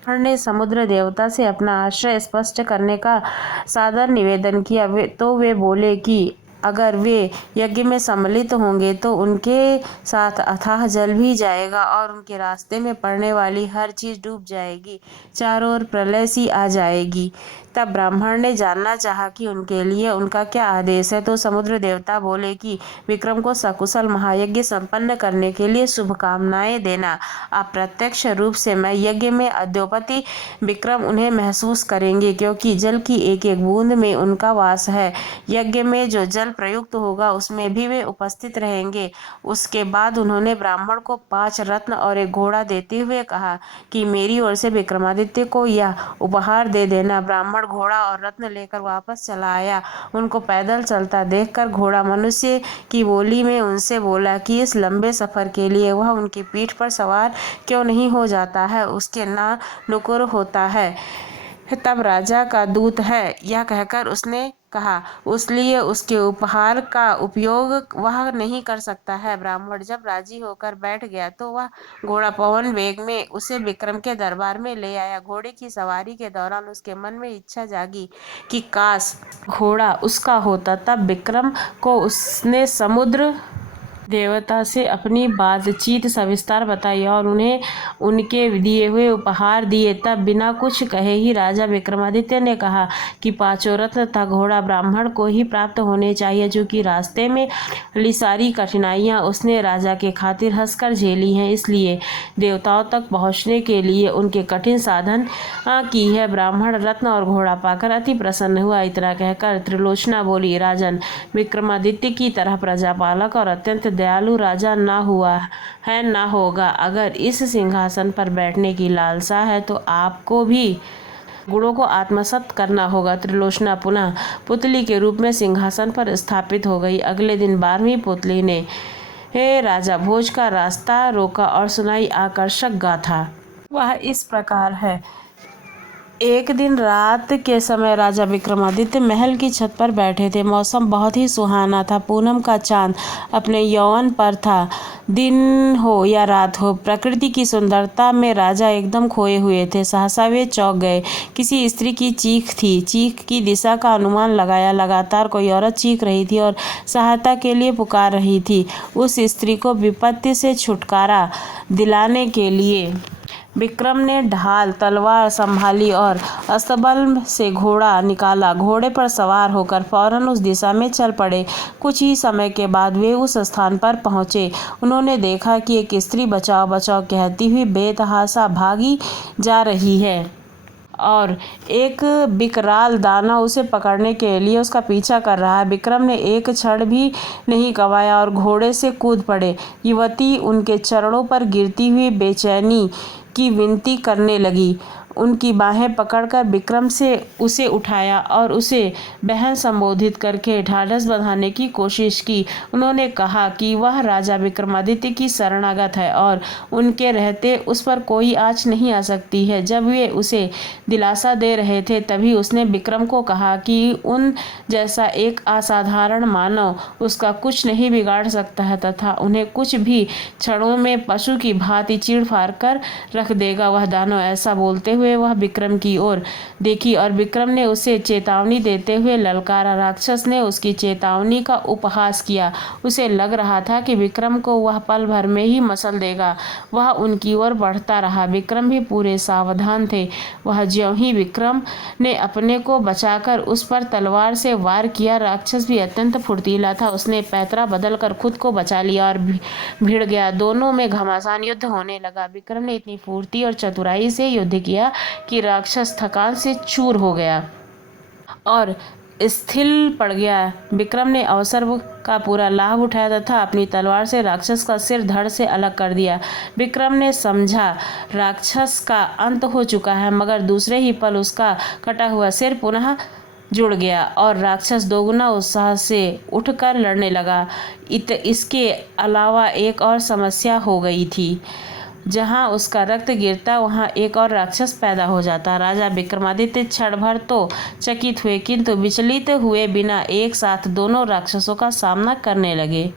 ने समुद्र देवता से अपना आश्रय स्पष्ट करने का सादर निवेदन किया। वे बोले कि अगर वे यज्ञ में सम्मिलित होंगे तो उनके साथ अथाह जल भी जाएगा और उनके रास्ते में पड़ने वाली हर चीज डूब जाएगी, चारों ओर प्रलय सी आ जाएगी। तब ब्राह्मण ने जानना चाहा कि उनके लिए उनका क्या आदेश है, तो समुद्र देवता बोले कि विक्रम को सकुशल महायज्ञ संपन्न करने के लिए शुभकामनाएं देना। अप्रत्यक्ष रूप से मैं यज्ञ में अद्योपति विक्रम उन्हें महसूस करेंगे, क्योंकि जल की एक एक बूंद में उनका वास है। यज्ञ में जो जल प्रयुक्त होगा उसमें भी वे उपस्थित रहेंगे। उसके बाद उन्होंने ब्राह्मण को 5 रत्न और एक घोड़ा देते हुए कहा कि मेरी ओर से विक्रमादित्य को यह उपहार दे देना। ब्राह्मण घोड़ा और रत्न लेकर वापस चला आया। उनको पैदल चलता देखकर घोड़ा मनुष्य की बोली में उनसे बोला कि इस लंबे सफर के लिए वह उनकी पीठ पर सवार क्यों नहीं हो जाता है, उसके ना नुकुर होता है। तब राजा का दूत है यह कहकर उसने कहा, इसलिए उसके उपहार का उपयोग वह नहीं कर सकता है। ब्राह्मण जब राजी होकर बैठ गया तो वह घोड़ा पवन वेग में उसे विक्रम के दरबार में ले आया। घोड़े की सवारी के दौरान उसके मन में इच्छा जागी कि काश घोड़ा उसका होता। तब विक्रम को उसने समुद्र देवता से अपनी बातचीत सविस्तार बताई और उन्हें उनके दिए हुए उपहार दिए। तब बिना कुछ कहे ही राजा विक्रमादित्य ने कहा कि 5 रत्न तथा घोड़ा ब्राह्मण को ही प्राप्त होने चाहिए, चूंकि रास्ते में ली सारी कठिनाइयां उसने राजा के खातिर हंसकर झेली हैं, इसलिए देवताओं तक पहुंचने के लिए उनके कठिन साधन की है। ब्राह्मण रत्न और घोड़ा पाकर अति प्रसन्न हुआ। इतना कहकर त्रिलोचना बोली, राजन, विक्रमादित्य की तरह प्रजापालक और अत्यंत दयालु राजा ना हुआ है ना होगा। अगर इस सिंहासन पर बैठने की लालसा है तो आपको भी गुणों को आत्मसात करना होगा। त्रिलोचना पुनः पुतली के रूप में सिंहासन पर स्थापित हो गई। अगले दिन 12वीं पुतली ने राजा भोज का रास्ता रोका और सुनाई आकर्षक गाथा। वह इस प्रकार है। एक दिन रात के समय राजा विक्रमादित्य महल की छत पर बैठे थे। मौसम बहुत ही सुहाना था। पूनम का चांद अपने यौवन पर था। दिन हो या रात हो, प्रकृति की सुंदरता में राजा एकदम खोए हुए थे। सहसा वे चौंक गए। किसी स्त्री की चीख थी। चीख की दिशा का अनुमान लगाया। लगातार कोई औरत चीख रही थी और सहायता के लिए पुकार रही थी। उस स्त्री को विपत्ति से छुटकारा दिलाने के लिए विक्रम ने ढाल तलवार संभाली और अस्तबल से घोड़ा निकाला। घोड़े पर सवार होकर फौरन उस दिशा में चल पड़े। कुछ ही समय के बाद वे उस स्थान पर पहुंचे। उन्होंने देखा कि एक स्त्री बचाओ बचाओ कहती हुई बेतहाशा भागी जा रही है और एक विकराल दानव उसे पकड़ने के लिए उसका पीछा कर रहा है। विक्रम ने एक क्षण भी नहीं गंवाया और घोड़े से कूद पड़े। युवती उनके चरणों पर गिरती हुई बेचैनी की विनती करने लगी। उनकी बाहें पकड़कर विक्रम से उसे उठाया और उसे बहन संबोधित करके ढाढ़स बंधाने की कोशिश की। उन्होंने कहा कि वह राजा विक्रमादित्य की शरणागत है और उनके रहते उस पर कोई आँच नहीं आ सकती है। जब वे उसे दिलासा दे रहे थे तभी उसने विक्रम को कहा कि उन जैसा एक असाधारण मानव उसका कुछ नहीं बिगाड़ सकता है तथा उन्हें कुछ भी क्षणों में पशु की भांति चीड़ फाड़ कर रख देगा। वह दानव ऐसा बोलते हुए वह विक्रम की ओर देखी और विक्रम ने उसे चेतावनी देते हुए ललकारा। राक्षस ने उसकी चेतावनी का उपहास किया। उसे लग रहा था कि विक्रम को वह पल भर में ही मसल देगा। वह उनकी ओर बढ़ता रहा। विक्रम भी पूरे सावधान थे। वह ज्यों ही विक्रम ने अपने को बचाकर उस पर तलवार से वार किया, राक्षस भी अत्यंत फुर्तीला था। उसने पैतरा बदलकर खुद को बचा लिया और भिड़ गया। दोनों में घमासान युद्ध होने लगा। विक्रम ने इतनी फुर्ती और चतुराई से युद्ध किया कि राक्षस थकान से चूर हो गया और स्थिर पड़ गया। विक्रम ने अवसर का पूरा लाभ उठाया तथा अपनी तलवार से राक्षस का सिर धड़ से अलग कर दिया। विक्रम ने समझा राक्षस का अंत हो चुका है, मगर दूसरे ही पल उसका कटा हुआ सिर पुनः जुड़ गया और राक्षस दोगुना उत्साह से उठकर लड़ने लगा। इसके अलावा एक और समस्या हो गई थी। जहां उसका रक्त गिरता वहां एक और राक्षस पैदा हो जाता। राजा विक्रमादित्य क्षण भर तो चकित हुए, किंतु विचलित हुए बिना एक साथ दोनों राक्षसों का सामना करने लगे।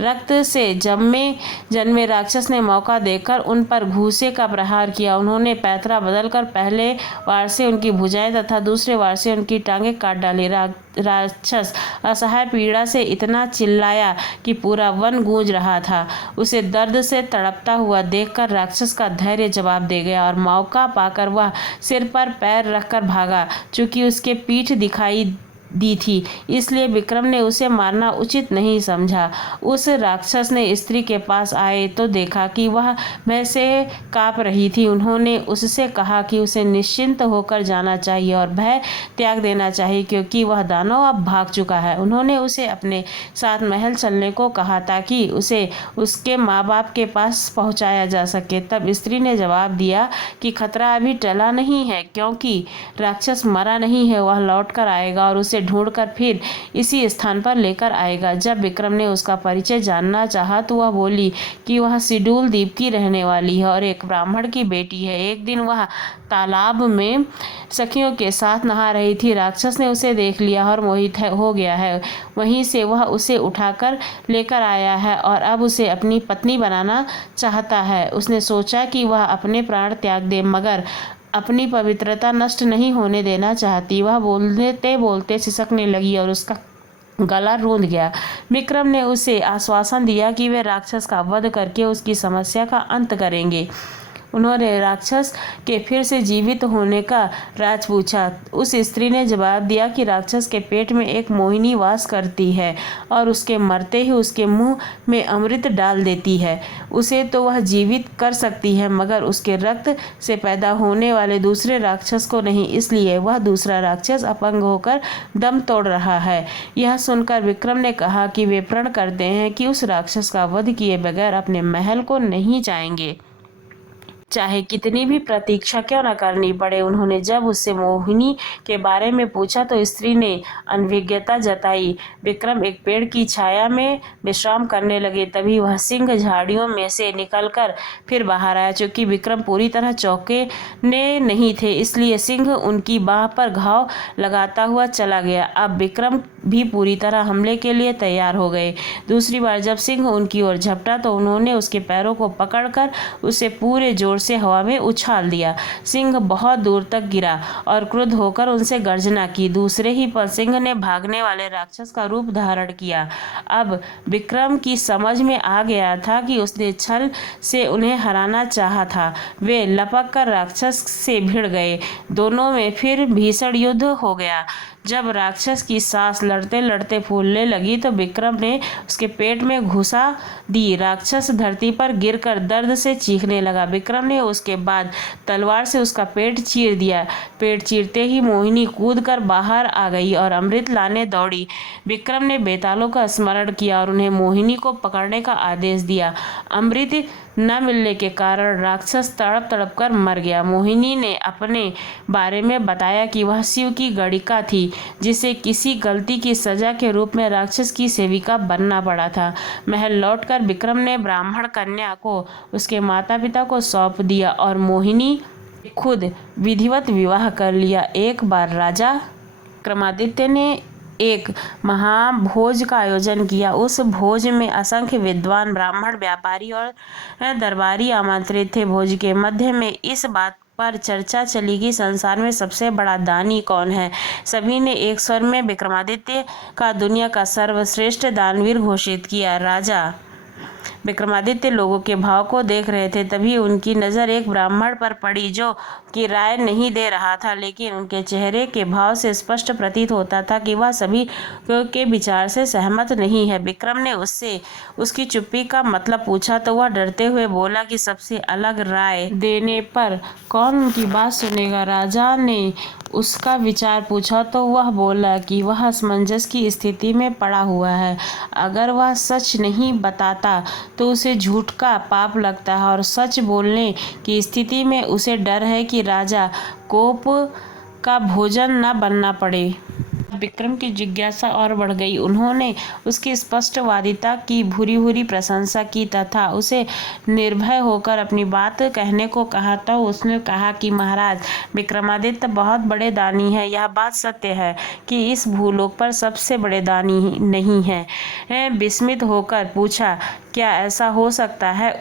रक्त से जन्मे राक्षस ने मौका देकर उन पर घूंसे का प्रहार किया। उन्होंने पैतरा बदलकर पहले वार से उनकी भुजाएं तथा दूसरे वार से उनकी टांगें काट डाली। राक्षस असहाय पीड़ा से इतना चिल्लाया कि पूरा वन गूंज रहा था। उसे दर्द से तड़पता हुआ देखकर राक्षस का धैर्य जवाब दे गया और मौका पाकर वह सिर पर पैर रखकर भागा। चूंकि उसके पीठ दिखाई दी थी, इसलिए विक्रम ने उसे मारना उचित नहीं समझा। उस राक्षस ने स्त्री के पास आए तो देखा कि वह भय से कांप रही थी। उन्होंने उससे कहा कि उसे निश्चिंत होकर जाना चाहिए और भय त्याग देना चाहिए, क्योंकि वह दानव अब भाग चुका है। उन्होंने उसे अपने साथ महल चलने को कहा ताकि उसे उसके माँ बाप के पास पहुंचाया जा सके। तब स्त्री ने जवाब दिया कि खतरा अभी टला नहीं है, क्योंकि राक्षस मरा नहीं है। वह लौट कर आएगा और उसे ढूंढकर फिर इसी स्थान पर लेकर आएगा। जब विक्रम ने उसका परिचय जानना चाहा तो वह बोली कि वह सिडूल द्वीप की रहने वाली है और एक ब्राह्मण की बेटी है। एक दिन वह तालाब में सखियों के साथ नहा रही थी। राक्षस ने उसे देख लिया और मोहित हो गया है। वहीं से वह उसे उठाकर लेकर आया है और अब उसे अपनी पत्नी बनाना चाहता है। उसने सोचा कि वह अपने प्राण त्याग दे, मगर अपनी पवित्रता नष्ट नहीं होने देना चाहती। वह बोलते बोलते सिसकने लगी और उसका गला रूंध गया। विक्रम ने उसे आश्वासन दिया कि वे राक्षस का वध करके उसकी समस्या का अंत करेंगे। उन्होंने राक्षस के फिर से जीवित होने का राज पूछा। उस स्त्री ने जवाब दिया कि राक्षस के पेट में एक मोहिनी वास करती है और उसके मरते ही उसके मुंह में अमृत डाल देती है। उसे तो वह जीवित कर सकती है, मगर उसके रक्त से पैदा होने वाले दूसरे राक्षस को नहीं। इसलिए वह दूसरा राक्षस अपंग होकर दम तोड़ रहा है। यह सुनकर विक्रम ने कहा कि वे प्रण करते हैं कि उस राक्षस का वध किए बगैर अपने महल को नहीं जाएंगे, चाहे कितनी भी प्रतीक्षा क्यों न करनी पड़े। उन्होंने जब उससे मोहिनी के बारे में पूछा तो स्त्री ने अनभिज्ञता जताई। विक्रम एक पेड़ की छाया में विश्राम करने लगे। तभी वह सिंह झाड़ियों में से निकलकर फिर बाहर आया। चूंकि विक्रम पूरी तरह चौंके नहीं थे, इसलिए सिंह उनकी बाह पर घाव लगाता हुआ चला गया। अब विक्रम भी पूरी तरह हमले के लिए तैयार हो गए। दूसरी बार जब सिंह उनकी ओर झपटा तो उन्होंने उसके पैरों को पकड़कर उसे पूरे जोर से हवा में उछाल दिया। सिंह बहुत दूर तक गिरा और क्रुद्ध होकर उनसे गर्जना की। दूसरे ही पल सिंह ने भागने वाले राक्षस का रूप धारण किया। अब विक्रम की समझ में आ गया था कि उसने छल से उन्हें हराना चाहा था। वे लपक कर राक्षस से भिड़ गए। दोनों में फिर भीषण युद्ध हो गया। जब राक्षस की सांस लड़ते लड़ते फूलने लगी तो विक्रम ने उसके पेट में घुसा दी। राक्षस धरती पर गिरकर दर्द से चीखने लगा। विक्रम ने उसके बाद तलवार से उसका पेट चीर दिया। पेट चीरते ही मोहिनी कूद कर बाहर आ गई और अमृत लाने दौड़ी। विक्रम ने बेतालों का स्मरण किया और उन्हें मोहिनी को पकड़ने का आदेश दिया। अमृत न मिलने के कारण राक्षस तड़प तड़प कर मर गया। मोहिनी ने अपने बारे में बताया कि वह शिव की गणिका थी, जिसे किसी गलती की सजा के रूप में राक्षस की सेविका बनना पड़ा था। महल लौटकर विक्रम ने ब्राह्मण कन्या को उसके माता पिता को सौंप दिया और मोहिनी खुद विधिवत विवाह कर लिया। एक बार राजा विक्रमादित्य ने एक महाभोज का आयोजन किया। उस भोज में असंख्य विद्वान ब्राह्मण, व्यापारी और दरबारी आमंत्रित थे। भोज के मध्य में इस बात पर चर्चा चली कि संसार में सबसे बड़ा दानी कौन है। सभी ने एक स्वर में विक्रमादित्य का दुनिया का सर्वश्रेष्ठ दानवीर घोषित किया। राजा विक्रमादित्य लोगों के भाव को देख रहे थे। तभी उनकी नज़र एक ब्राह्मण पर पड़ी जो कि राय नहीं दे रहा था, लेकिन उनके चेहरे के भाव से स्पष्ट प्रतीत होता था कि वह सभी के विचार से सहमत नहीं है। विक्रम ने उससे उसकी चुप्पी का मतलब पूछा तो वह डरते हुए बोला कि सबसे अलग राय देने पर कौन उनकी बात सुनेगा। राजा ने उसका विचार पूछा तो वह बोला कि वह असमंजस की स्थिति में पड़ा हुआ है। अगर वह सच नहीं बताता तो उसे झूठ का पाप लगता है और सच बोलने की स्थिति में उसे डर है कि राजा कोप का भोजन न बनना पड़े। विक्रम की जिज्ञासा और बढ़ गई। उन्होंने उसकी स्पष्टवादिता की भूरी भूरी प्रशंसा की तथा उसे निर्भय होकर अपनी बात कहने को कहा। तो उसने कहा कि महाराज, विक्रमादित्य बहुत बड़े दानी हैं। यह बात सत्य है कि इस भूलोक पर सबसे बड़े दानी नहीं है। विस्मित होकर पूछा, क्या ऐसा हो सकता है?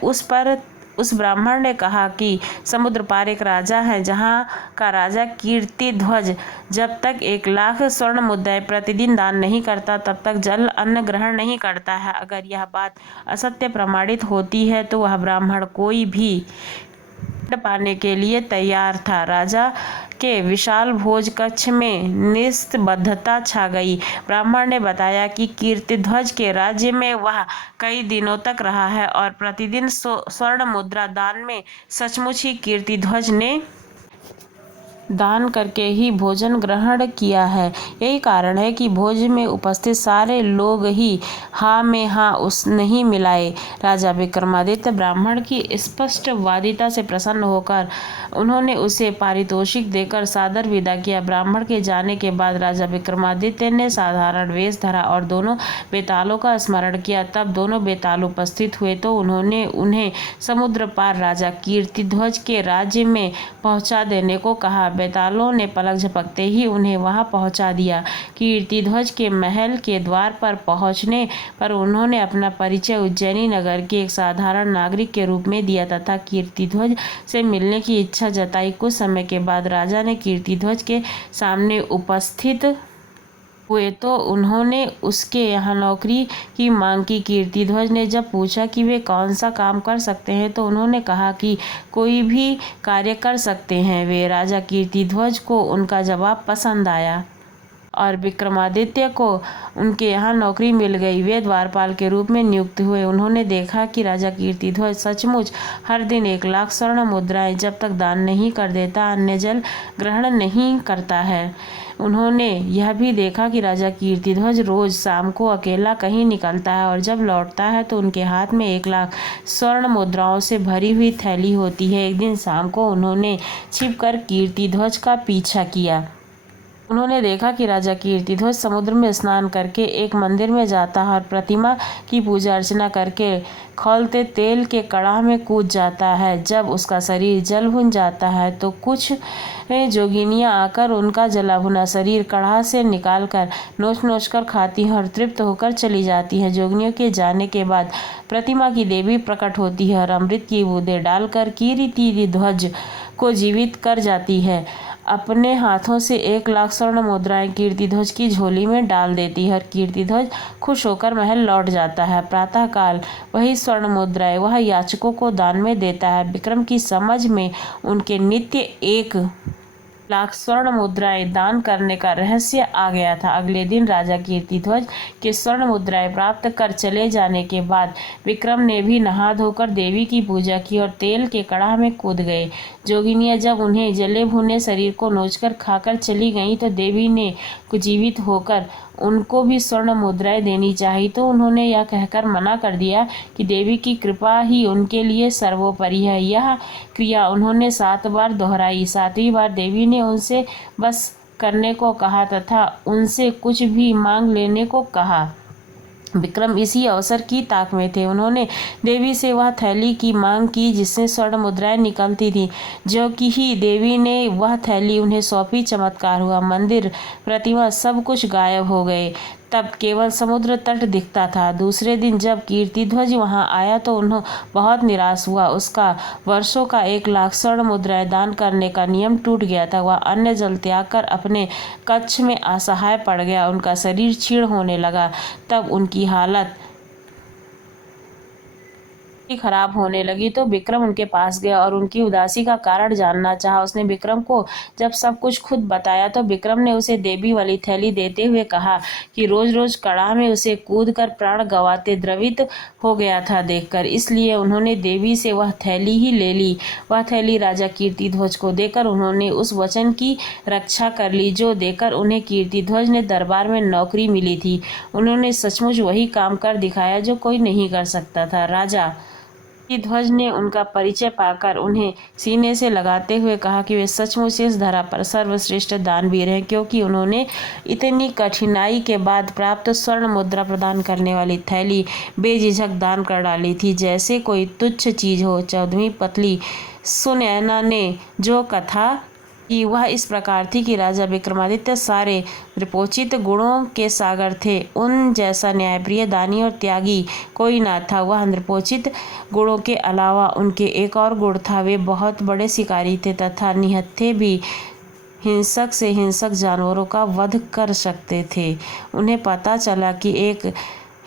उस ब्राह्मण ने कहा कि समुद्र पार एक राजा है जहाँ का राजा कीर्तिध्वज जब तक 1,00,000 स्वर्ण मुद्राएं प्रतिदिन दान नहीं करता तब तक जल अन्न ग्रहण नहीं करता है। अगर यह बात असत्य प्रमाणित होती है तो वह ब्राह्मण कोई भी पाने के लिए तैयार था। राजा के विशाल भोज कक्ष में निस्तब्धता छा गई। ब्राह्मण ने बताया कि कीर्तिध्वज के राज्य में वह कई दिनों तक रहा है और प्रतिदिन स्वर्ण मुद्रा दान में सचमुच ही कीर्तिध्वज ने दान करके ही भोजन ग्रहण किया है। यही कारण है कि भोज में उपस्थित सारे लोग ही हाँ में हाँ उस नहीं मिलाए। राजा विक्रमादित्य ब्राह्मण की स्पष्टवादिता से प्रसन्न होकर उन्होंने उसे पारितोषिक देकर सादर विदा किया। ब्राह्मण के जाने के बाद राजा विक्रमादित्य ने साधारण वेश धरा और दोनों बेतालों का स्मरण किया। तब दोनों बेताल उपस्थित हुए तो उन्होंने उन्हें समुद्र पार राजा कीर्तिध्वज के राज्य में पहुंचा देने को कहा। बेतालों ने पलक झपकते ही उन्हें वहां पहुंचा दिया। कीर्तिध्वज के महल के द्वार पर पहुंचने पर उन्होंने अपना परिचय उज्जैनी नगर के एक साधारण नागरिक के रूप में दिया तथा कीर्तिध्वज से मिलने की इच्छा जताई। कुछ समय के बाद राजा ने कीर्तिध्वज के सामने उपस्थित हुए तो उन्होंने उसके यहाँ नौकरी की मांग की। कीर्तिध्वज ने जब पूछा कि वे कौन सा काम कर सकते हैं तो उन्होंने कहा कि कोई भी कार्य कर सकते हैं। वे राजा कीर्तिध्वज को उनका जवाब पसंद आया और विक्रमादित्य को उनके यहाँ नौकरी मिल गई। वे द्वारपाल के रूप में नियुक्त हुए। उन्होंने देखा कि राजा कीर्तिध्वज सचमुच हर दिन 1,00,000 स्वर्ण मुद्राएं जब तक दान नहीं कर देता अन्न जल ग्रहण नहीं करता है। उन्होंने यह भी देखा कि राजा कीर्तिध्वज रोज शाम को अकेला कहीं निकलता है और जब लौटता है तो उनके हाथ में 1,00,000 स्वर्ण मुद्राओं से भरी हुई थैली होती है। एक दिन शाम को उन्होंने छिपकर कीर्तिध्वज का पीछा किया। उन्होंने देखा कि राजा कीर्तिध्वज समुद्र में स्नान करके एक मंदिर में जाता है और प्रतिमा की पूजा अर्चना करके खौलते तेल के कड़ाह में कूद जाता है। जब उसका शरीर जल भुन जाता है तो कुछ जोगिनियाँ आकर उनका जला भुना शरीर कड़ाह से निकालकर नोच नोच कर खाती हैं और तृप्त होकर चली जाती हैं। जोगिनियों के जाने के बाद प्रतिमा की देवी प्रकट होती है और अमृत की बूंदें डालकर कीर्तिध्वज को जीवित कर जाती है। अपने हाथों से 1,00,000 स्वर्ण मुद्राएं कीर्तिध्वज की झोली में डाल देती है और कीर्तिध्वज खुश होकर महल लौट जाता है। प्रातःकाल वही स्वर्ण मुद्राएं वह याचकों को दान में देता है। विक्रम की समझ में उनके नित्य 1,00,000 स्वर्ण मुद्राएं दान करने का रहस्य आ गया था। अगले दिन राजा कीर्तिध्वज के स्वर्ण मुद्राएं प्राप्त कर चले जाने के बाद विक्रम ने भी नहा धोकर देवी की पूजा की और तेल के कड़ाह में कूद गए। जोगिनियाँ जब उन्हें जले भुने शरीर को नोचकर खाकर चली गईं तो देवी ने जीवित होकर उनको भी स्वर्ण मुद्राएं देनी चाहिए तो उन्होंने यह कहकर मना कर दिया कि देवी की कृपा ही उनके लिए सर्वोपरि है। यह क्रिया उन्होंने 7 बार दोहराई। 7वीं बार देवी ने उनसे बस करने को कहा तथा उनसे कुछ भी मांग लेने को कहा। विक्रम इसी अवसर की ताक में थे। उन्होंने देवी से वह थैली की मांग की जिससे स्वर्ण मुद्राएं निकलती थी। जो कि ही देवी ने वह थैली उन्हें सौंपी, चमत्कार हुआ। मंदिर, प्रतिमा सब कुछ गायब हो गए। तब केवल समुद्र तट दिखता था। दूसरे दिन जब कीर्तिध्वज वहां आया तो उन्हें बहुत निराश हुआ। उसका वर्षों का 1,00,000 स्वर्ण मुद्राएं दान करने का नियम टूट गया था। वह अन्न जल त्याग कर अपने कक्ष में असहाय पड़ गया। उनका शरीर क्षीण होने लगा। तब उनकी हालत खराब होने लगी तो विक्रम उनके पास गया और उनकी उदासी का कारण जानना चाहा। उसने विक्रम को जब सब कुछ खुद बताया तो विक्रम ने उसे देवी वाली थैली देते हुए कहा कि रोज रोज कड़ाह में उसे कूद कर प्राण गंवाते द्रवित हो गया था देखकर, इसलिए उन्होंने देवी से वह थैली ही ले ली। वह थैली राजा कीर्तिध्वज को देकर उन्होंने उस वचन की रक्षा कर ली जो देकर उन्हें कीर्तिध्वज ने दरबार में नौकरी मिली थी। उन्होंने सचमुच वही काम कर दिखाया जो कोई नहीं कर सकता था। राजा ध्वज ने उनका परिचय पाकर उन्हें सीने से लगाते हुए कहा कि वे सचमुच इस धरा पर सर्वश्रेष्ठ दानवीर हैं, क्योंकि उन्होंने इतनी कठिनाई के बाद प्राप्त स्वर्ण मुद्रा प्रदान करने वाली थैली बेझिझक दान कर डाली थी, जैसे कोई तुच्छ चीज हो। 14वीं पतली सुनैना ने जो कथा कि वह इस प्रकार थी कि राजा विक्रमादित्य सारे रिपोचित गुणों के सागर थे। उन जैसा न्यायप्रिय, दानी और त्यागी कोई ना था। वह नृपोचित गुणों के अलावा उनके एक और गुण था, वे बहुत बड़े शिकारी थे तथा निहत्थे भी हिंसक से हिंसक जानवरों का वध कर सकते थे। उन्हें पता चला कि एक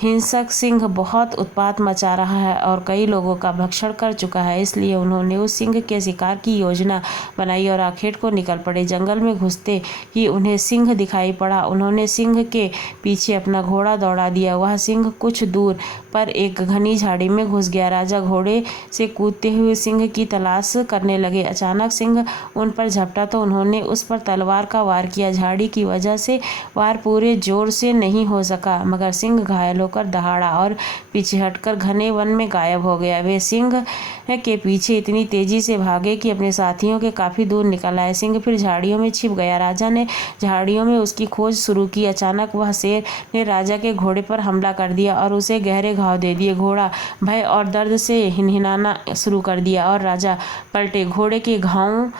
हिंसक सिंह बहुत उत्पात मचा रहा है और कई लोगों का भक्षण कर चुका है, इसलिए उन्होंने उस सिंह के शिकार की योजना बनाई और आखेट को निकल पड़े। जंगल में घुसते ही उन्हें सिंह दिखाई पड़ा। उन्होंने सिंह के पीछे अपना घोड़ा दौड़ा दिया। वह सिंह कुछ दूर पर एक घनी झाड़ी में घुस गया। राजा घोड़े से कूदते हुए सिंह की तलाश करने लगे। अचानक सिंह उन पर झपटा तो उन्होंने उस पर तलवार का वार किया। झाड़ी की वजह से वार पूरे जोर से नहीं हो सका, मगर सिंह घायल कर दहाड़ा और पीछे हटकर घने वन में गायब हो गया। वे सिंह के पीछे इतनी तेजी से भागे कि अपने साथियों के काफी दूर निकल आए। सिंह फिर झाड़ियों में छिप गया। राजा ने झाड़ियों में उसकी खोज शुरू की। अचानक वह शेर ने राजा के घोड़े पर हमला कर दिया और उसे गहरे घाव दे दिए। घोड़ा भय और दर्द से हिनहिनाना शुरू कर दिया और राजा पलटे। घोड़े के घावों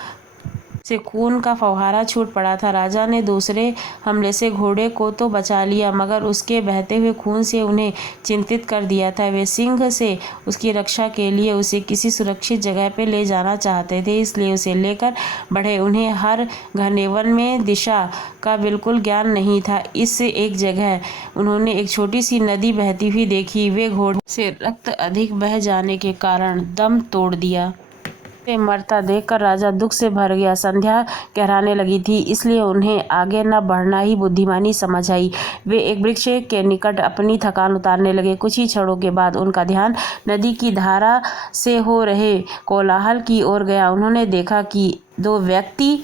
से खून का फव्वारा छूट पड़ा था। राजा ने दूसरे हमले से घोड़े को तो बचा लिया, मगर उसके बहते हुए खून से उन्हें चिंतित कर दिया था। वे सिंह से उसकी रक्षा के लिए उसे किसी सुरक्षित जगह पर ले जाना चाहते थे, इसलिए उसे लेकर बढ़े। उन्हें हर घने वन में दिशा का बिल्कुल ज्ञान नहीं था। इस एक जगह उन्होंने एक छोटी सी नदी बहती हुई देखी। वे घोड़े से रक्त अधिक बह जाने के कारण दम तोड़ दिया। मरता देखकर राजा दुख से भर गया। संध्या गहराने लगी थी, इसलिए उन्हें आगे न बढ़ना ही बुद्धिमानी समझ आई। वे एक वृक्ष के निकट अपनी थकान उतारने लगे। कुछ ही क्षणों के बाद उनका ध्यान नदी की धारा से हो रहे कोलाहल की ओर गया। उन्होंने देखा कि दो व्यक्ति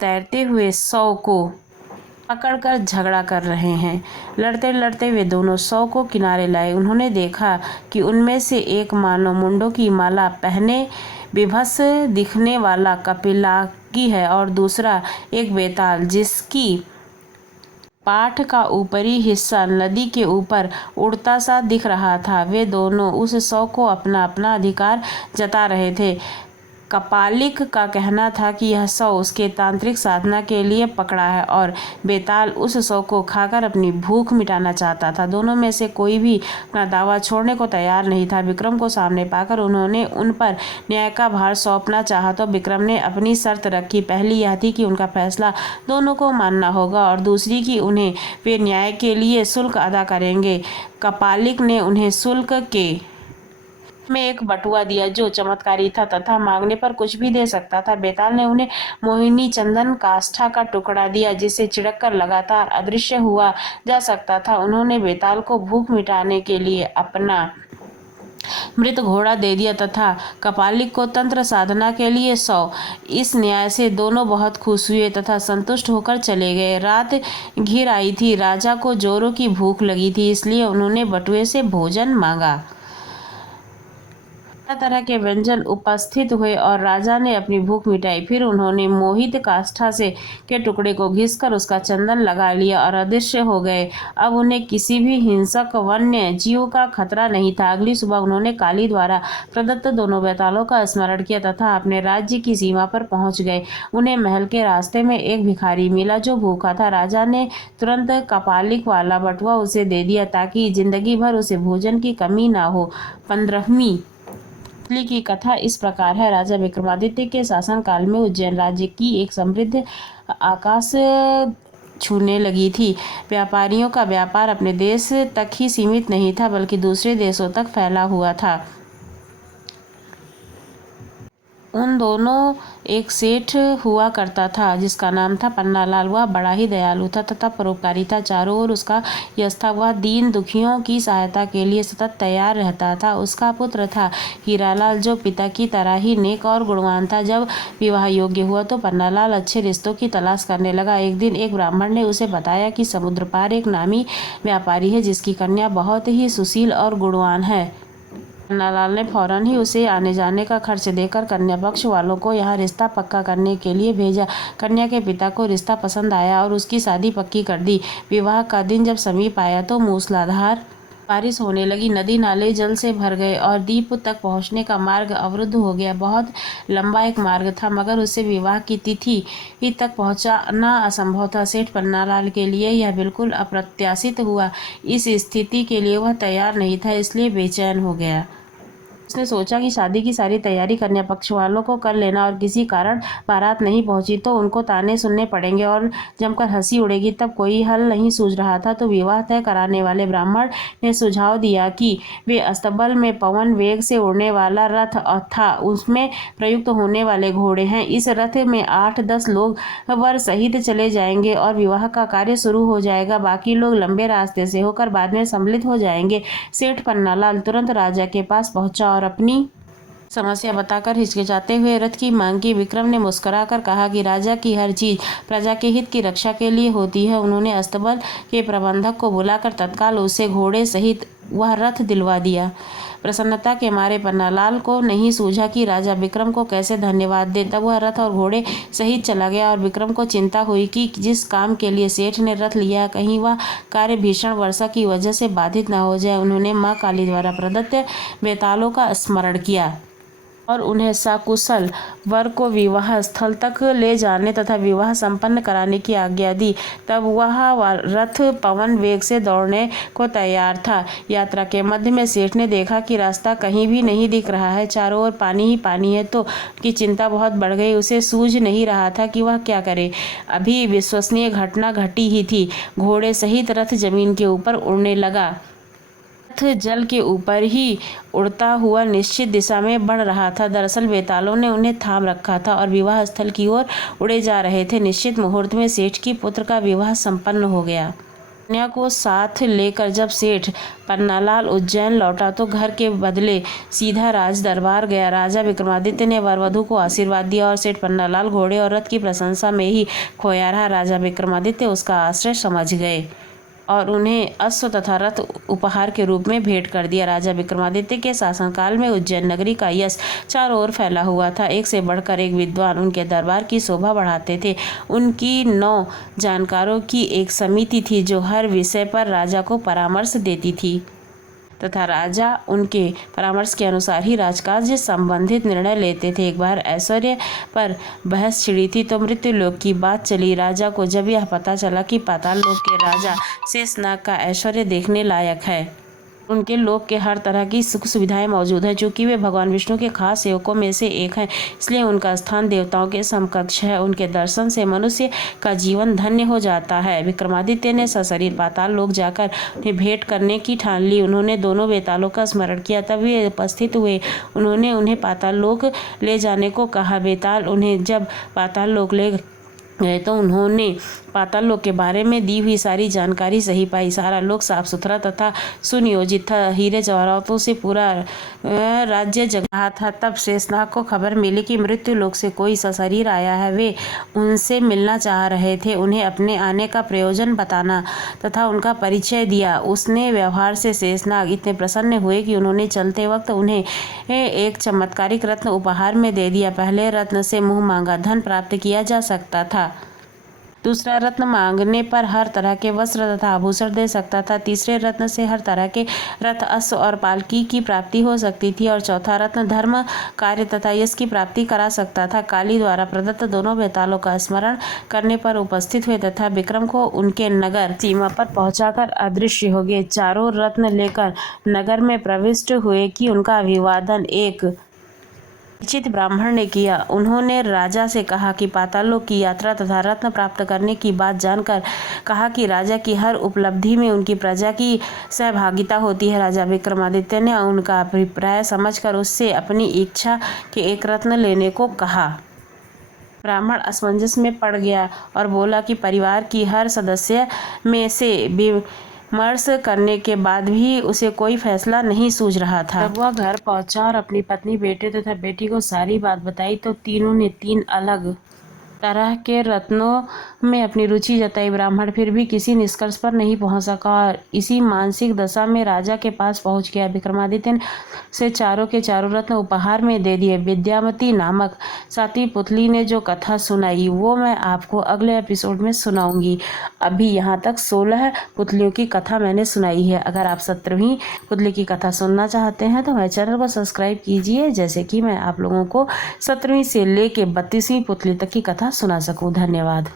तैरते हुए शव को पकड़कर झगड़ा कर रहे हैं। लड़ते लड़ते वे दोनों शव को किनारे लाए। उन्होंने देखा कि उनमें से एक मानव मुंडों की माला पहने विभत्स दिखने वाला कपिलागी है और दूसरा एक बेताल जिसकी पाठ का ऊपरी हिस्सा नदी के ऊपर उड़ता सा दिख रहा था। वे दोनों उस शव को अपना अपना अधिकार जता रहे थे। कपालिक का कहना था कि यह शव उसके तांत्रिक साधना के लिए पकड़ा है और बेताल उस शव को खाकर अपनी भूख मिटाना चाहता था। दोनों में से कोई भी अपना दावा छोड़ने को तैयार नहीं था। विक्रम को सामने पाकर उन्होंने उन पर न्याय का भार सौंपना चाहा तो विक्रम ने अपनी शर्त रखी। पहली यह थी कि उनका फैसला दोनों को मानना होगा और दूसरी कि उन्हें वे न्याय के लिए शुल्क अदा करेंगे। कपालिक ने उन्हें शुल्क के में एक बटुआ दिया जो चमत्कारी था तथा मांगने पर कुछ भी दे सकता था। बेताल ने उन्हें मोहिनी चंदन काष्ठा का टुकड़ा दिया जिसे छिड़ककर लगातार अदृश्य हुआ जा सकता था। उन्होंने बेताल को भूख मिटाने के लिए अपना मृत घोड़ा दे दिया तथा कपालिक को तंत्र साधना के लिए 100। इस न्याय से दोनों बहुत खुश हुए तथा संतुष्ट होकर चले गए। रात घिर आई थी। राजा को जोरों की भूख लगी थी, इसलिए उन्होंने बटुए से भोजन मांगा। तरह तरह के व्यंजन उपस्थित हुए और राजा ने अपनी भूख मिटाई। फिर उन्होंने मोहित काष्ठा से के टुकड़े को घिसकर उसका चंदन लगा लिया और अदृश्य हो गए। अब उन्हें किसी भी हिंसक वन्य जीव का खतरा नहीं था। अगली सुबह उन्होंने काली द्वारा प्रदत्त दोनों बेतालों का स्मरण किया तथा अपने राज्य की सीमा पर पहुंच गए। उन्हें महल के रास्ते में एक भिखारी मिला जो भूखा था। राजा ने तुरंत कपालिक वाला बटुआ उसे दे दिया ताकि जिंदगी भर उसे भोजन की कमी ना हो। 15वीं की कथा इस प्रकार है। राजा विक्रमादित्य के शासनकाल में उज्जैन राज्य की एक समृद्ध आकाश छूने लगी थी। व्यापारियों का व्यापार अपने देश तक ही सीमित नहीं था बल्कि दूसरे देशों तक फैला हुआ था। उन दोनों एक सेठ हुआ करता था जिसका नाम था पन्नालाल। वह बड़ा ही दयालु था तथा परोपकारी था। चारों ओर उसका यश था। वह दीन दुखियों की सहायता के लिए सतत तैयार रहता था। उसका पुत्र था हीरालाल जो पिता की तरह ही नेक और गुणवान था। जब विवाह योग्य हुआ तो पन्नालाल अच्छे रिश्तों की तलाश करने लगा। एक दिन एक ब्राह्मण ने उसे बताया कि समुद्र पार एक नामी व्यापारी है जिसकी कन्या बहुत ही सुशील और गुणवान है। पन्नालाल ने फौरन ही उसे आने जाने का खर्च देकर कन्या पक्ष वालों को यहाँ रिश्ता पक्का करने के लिए भेजा। कन्या के पिता को रिश्ता पसंद आया और उसकी शादी पक्की कर दी। विवाह का दिन जब समीप आया तो मूसलाधार बारिश होने लगी। नदी नाले जल से भर गए और द्वीप तक पहुंचने का मार्ग अवरुद्ध हो गया। बहुत लंबा एक मार्ग था मगर उससे विवाह की तिथि तक पहुंचना असंभव था। सेठ पन्नालाल के लिए यह बिल्कुल अप्रत्याशित हुआ। इस स्थिति के लिए वह तैयार नहीं था इसलिए बेचैन हो गया। उसने सोचा कि शादी की सारी तैयारी कन्या पक्ष वालों को कर लेना और किसी कारण बारात नहीं पहुंची तो उनको ताने सुनने पड़ेंगे और जमकर हंसी उड़ेगी। तब कोई हल नहीं सूझ रहा था तो विवाह तय कराने वाले ब्राह्मण ने सुझाव दिया कि वे अस्तबल में पवन वेग से उड़ने वाला रथ था उसमें प्रयुक्त होने वाले घोड़े हैं। इस रथ में 8-10 लोग वर सहित चले जाएंगे और विवाह का कार्य शुरू हो जाएगा। बाकी लोग लंबे रास्ते से होकर बाद में सम्मिलित हो जाएंगे। सेठ पन्नालाल तुरंत राजा के पास पहुंचा और अपनी समस्या बताकर हिचकिचाते हुए रथ की मांग की। विक्रम ने मुस्कुराकर कहा कि राजा की हर चीज प्रजा के हित की रक्षा के लिए होती है। उन्होंने अस्तबल के प्रबंधक को बुलाकर तत्काल उसे घोड़े सहित वह रथ दिलवा दिया। प्रसन्नता के मारे पन्नालाल को नहीं सूझा कि राजा विक्रम को कैसे धन्यवाद दे। तब वह रथ और घोड़े सहित चला गया और विक्रम को चिंता हुई कि जिस काम के लिए सेठ ने रथ लिया कहीं वह कार्य भीषण वर्षा की वजह से बाधित न हो जाए। उन्होंने माँ काली द्वारा प्रदत्त बेतालों का स्मरण किया और उन्हें सकुशल वर को विवाह स्थल तक ले जाने तथा विवाह संपन्न कराने की आज्ञा दी। तब वह रथ पवन वेग से दौड़ने को तैयार था। यात्रा के मध्य में सेठ ने देखा कि रास्ता कहीं भी नहीं दिख रहा है। चारों ओर पानी ही पानी है तो की चिंता बहुत बढ़ गई। उसे सूझ नहीं रहा था कि वह क्या करे। अभी विश्वसनीय घटना घटी ही थी। घोड़े सहित रथ जमीन के ऊपर उड़ने लगा। जल के ऊपर ही उड़ता हुआ निश्चित दिशा में बढ़ रहा था। दरअसल बेतालों ने उन्हें थाम रखा था और विवाह स्थल की ओर उड़े जा रहे थे। निश्चित मुहूर्त में सेठ की पुत्र का विवाह संपन्न हो गया। कन्या को साथ लेकर जब सेठ पन्नालाल उज्जैन लौटा तो घर के बदले सीधा राज दरबार गया। राजा विक्रमादित्य ने वर वधू को आशीर्वाद दिया और सेठ पन्नालाल घोड़े और रथ की प्रशंसा में ही खोया रहा। राजा विक्रमादित्य उसका आश्रय समझ गए और उन्हें अश्व तथा रथ उपहार के रूप में भेंट कर दिया। राजा विक्रमादित्य के शासनकाल में उज्जैन नगरी का यश चारों ओर फैला हुआ था। एक से बढ़कर एक विद्वान उनके दरबार की शोभा बढ़ाते थे। उनकी 9 जानकारों की एक समिति थी जो हर विषय पर राजा को परामर्श देती थी तथा राजा उनके परामर्श के अनुसार ही राजकाज संबंधित निर्णय लेते थे। एक बार ऐश्वर्य पर बहस छिड़ी थी तो मृत्यु लोक की बात चली। राजा को जब यह पता चला कि पाताल लोक के राजा शेषनाग का ऐश्वर्य देखने लायक है, उनके लोक के हर तरह की सुख सुविधाएं मौजूद हैं। चूंकि वे भगवान विष्णु के खास सेवकों में से एक हैं इसलिए उनका स्थान देवताओं के समकक्ष है। उनके दर्शन से मनुष्य का जीवन धन्य हो जाता है। विक्रमादित्य ने सशरीर पाताल लोक जाकर उन्हें भेंट करने की ठान ली। उन्होंने दोनों बेतालों का स्मरण किया। तब वे उपस्थित हुए। उन्होंने उन्हें पाताल लोक ले जाने को कहा। बेताल उन्हें जब पाताल लोक ले गए तो उन्होंने पाताल लोक के बारे में दी हुई सारी जानकारी सही पाई। सारा लोक साफ सुथरा तथा सुनियोजित था। हीरे जवाहरातों से पूरा राज्य जगह था। तब शेषनाग को खबर मिली कि मृत्यु लोक से कोई सशरीर आया है। वे उनसे मिलना चाह रहे थे। उन्हें अपने आने का प्रयोजन बताना तथा उनका परिचय दिया। उसने व्यवहार से शेषनाग इतने प्रसन्न हुए कि उन्होंने चलते वक्त उन्हें एक चमत्कारिक रत्न उपहार में दे दिया। पहले रत्न से मुंह मांगा धन प्राप्त किया जा सकता था। दूसरा रत्न मांगने पर हर तरह के वस्त्र तथा आभूषण दे सकता था। तीसरे रत्न से हर तरह के रथ, अश्व और पालकी की प्राप्ति हो सकती थी और चौथा रत्न धर्म, कार्य तथा यश की प्राप्ति करा सकता था। काली द्वारा प्रदत्त दोनों बेतालों का स्मरण करने पर उपस्थित हुए तथा विक्रम को उनके नगर सीमा पर पहुंचाकर अदृश्य हो गए। चारों रत्न लेकर नगर में प्रविष्ट हुए कि उनका अभिवादन एक परिचित ब्राह्मण ने किया। उन्होंने राजा से कहा कि पातालोक की यात्रा तथा रत्न प्राप्त करने की बात जानकर कहा कि राजा की हर उपलब्धि में उनकी प्रजा की सहभागिता होती है। राजा विक्रमादित्य ने उनका अभिप्राय समझकर उससे अपनी इच्छा के एक रत्न लेने को कहा। ब्राह्मण असमंजस में पड़ गया और बोला कि परिवार की हर सदस्य में से विमर्श करने के बाद भी उसे कोई फैसला नहीं सूझ रहा था। जब वह घर पहुंचा और अपनी पत्नी, बेटे तथा बेटी को सारी बात बताई तो तीनों ने 3 अलग तरह के रत्नों में अपनी रुचि जताई। ब्राह्मण फिर भी किसी निष्कर्ष पर नहीं पहुंच सका और इसी मानसिक दशा में राजा के पास पहुंच गया। विक्रमादित्य से चारों के चारों रत्न उपहार में दे दिए। विद्यामती नामक 7वीं पुतली ने जो कथा सुनाई वो मैं आपको अगले एपिसोड में सुनाऊंगी। अभी यहाँ तक 16 पुतलियों की कथा मैंने सुनाई है। अगर आप 17वीं पुतली की कथा सुनना चाहते हैं तो मेरे चैनल को सब्सक्राइब कीजिए, जैसे कि मैं आप लोगों को 17वीं से लेके 32वीं पुतली तक की कथा सुना सकूं। धन्यवाद।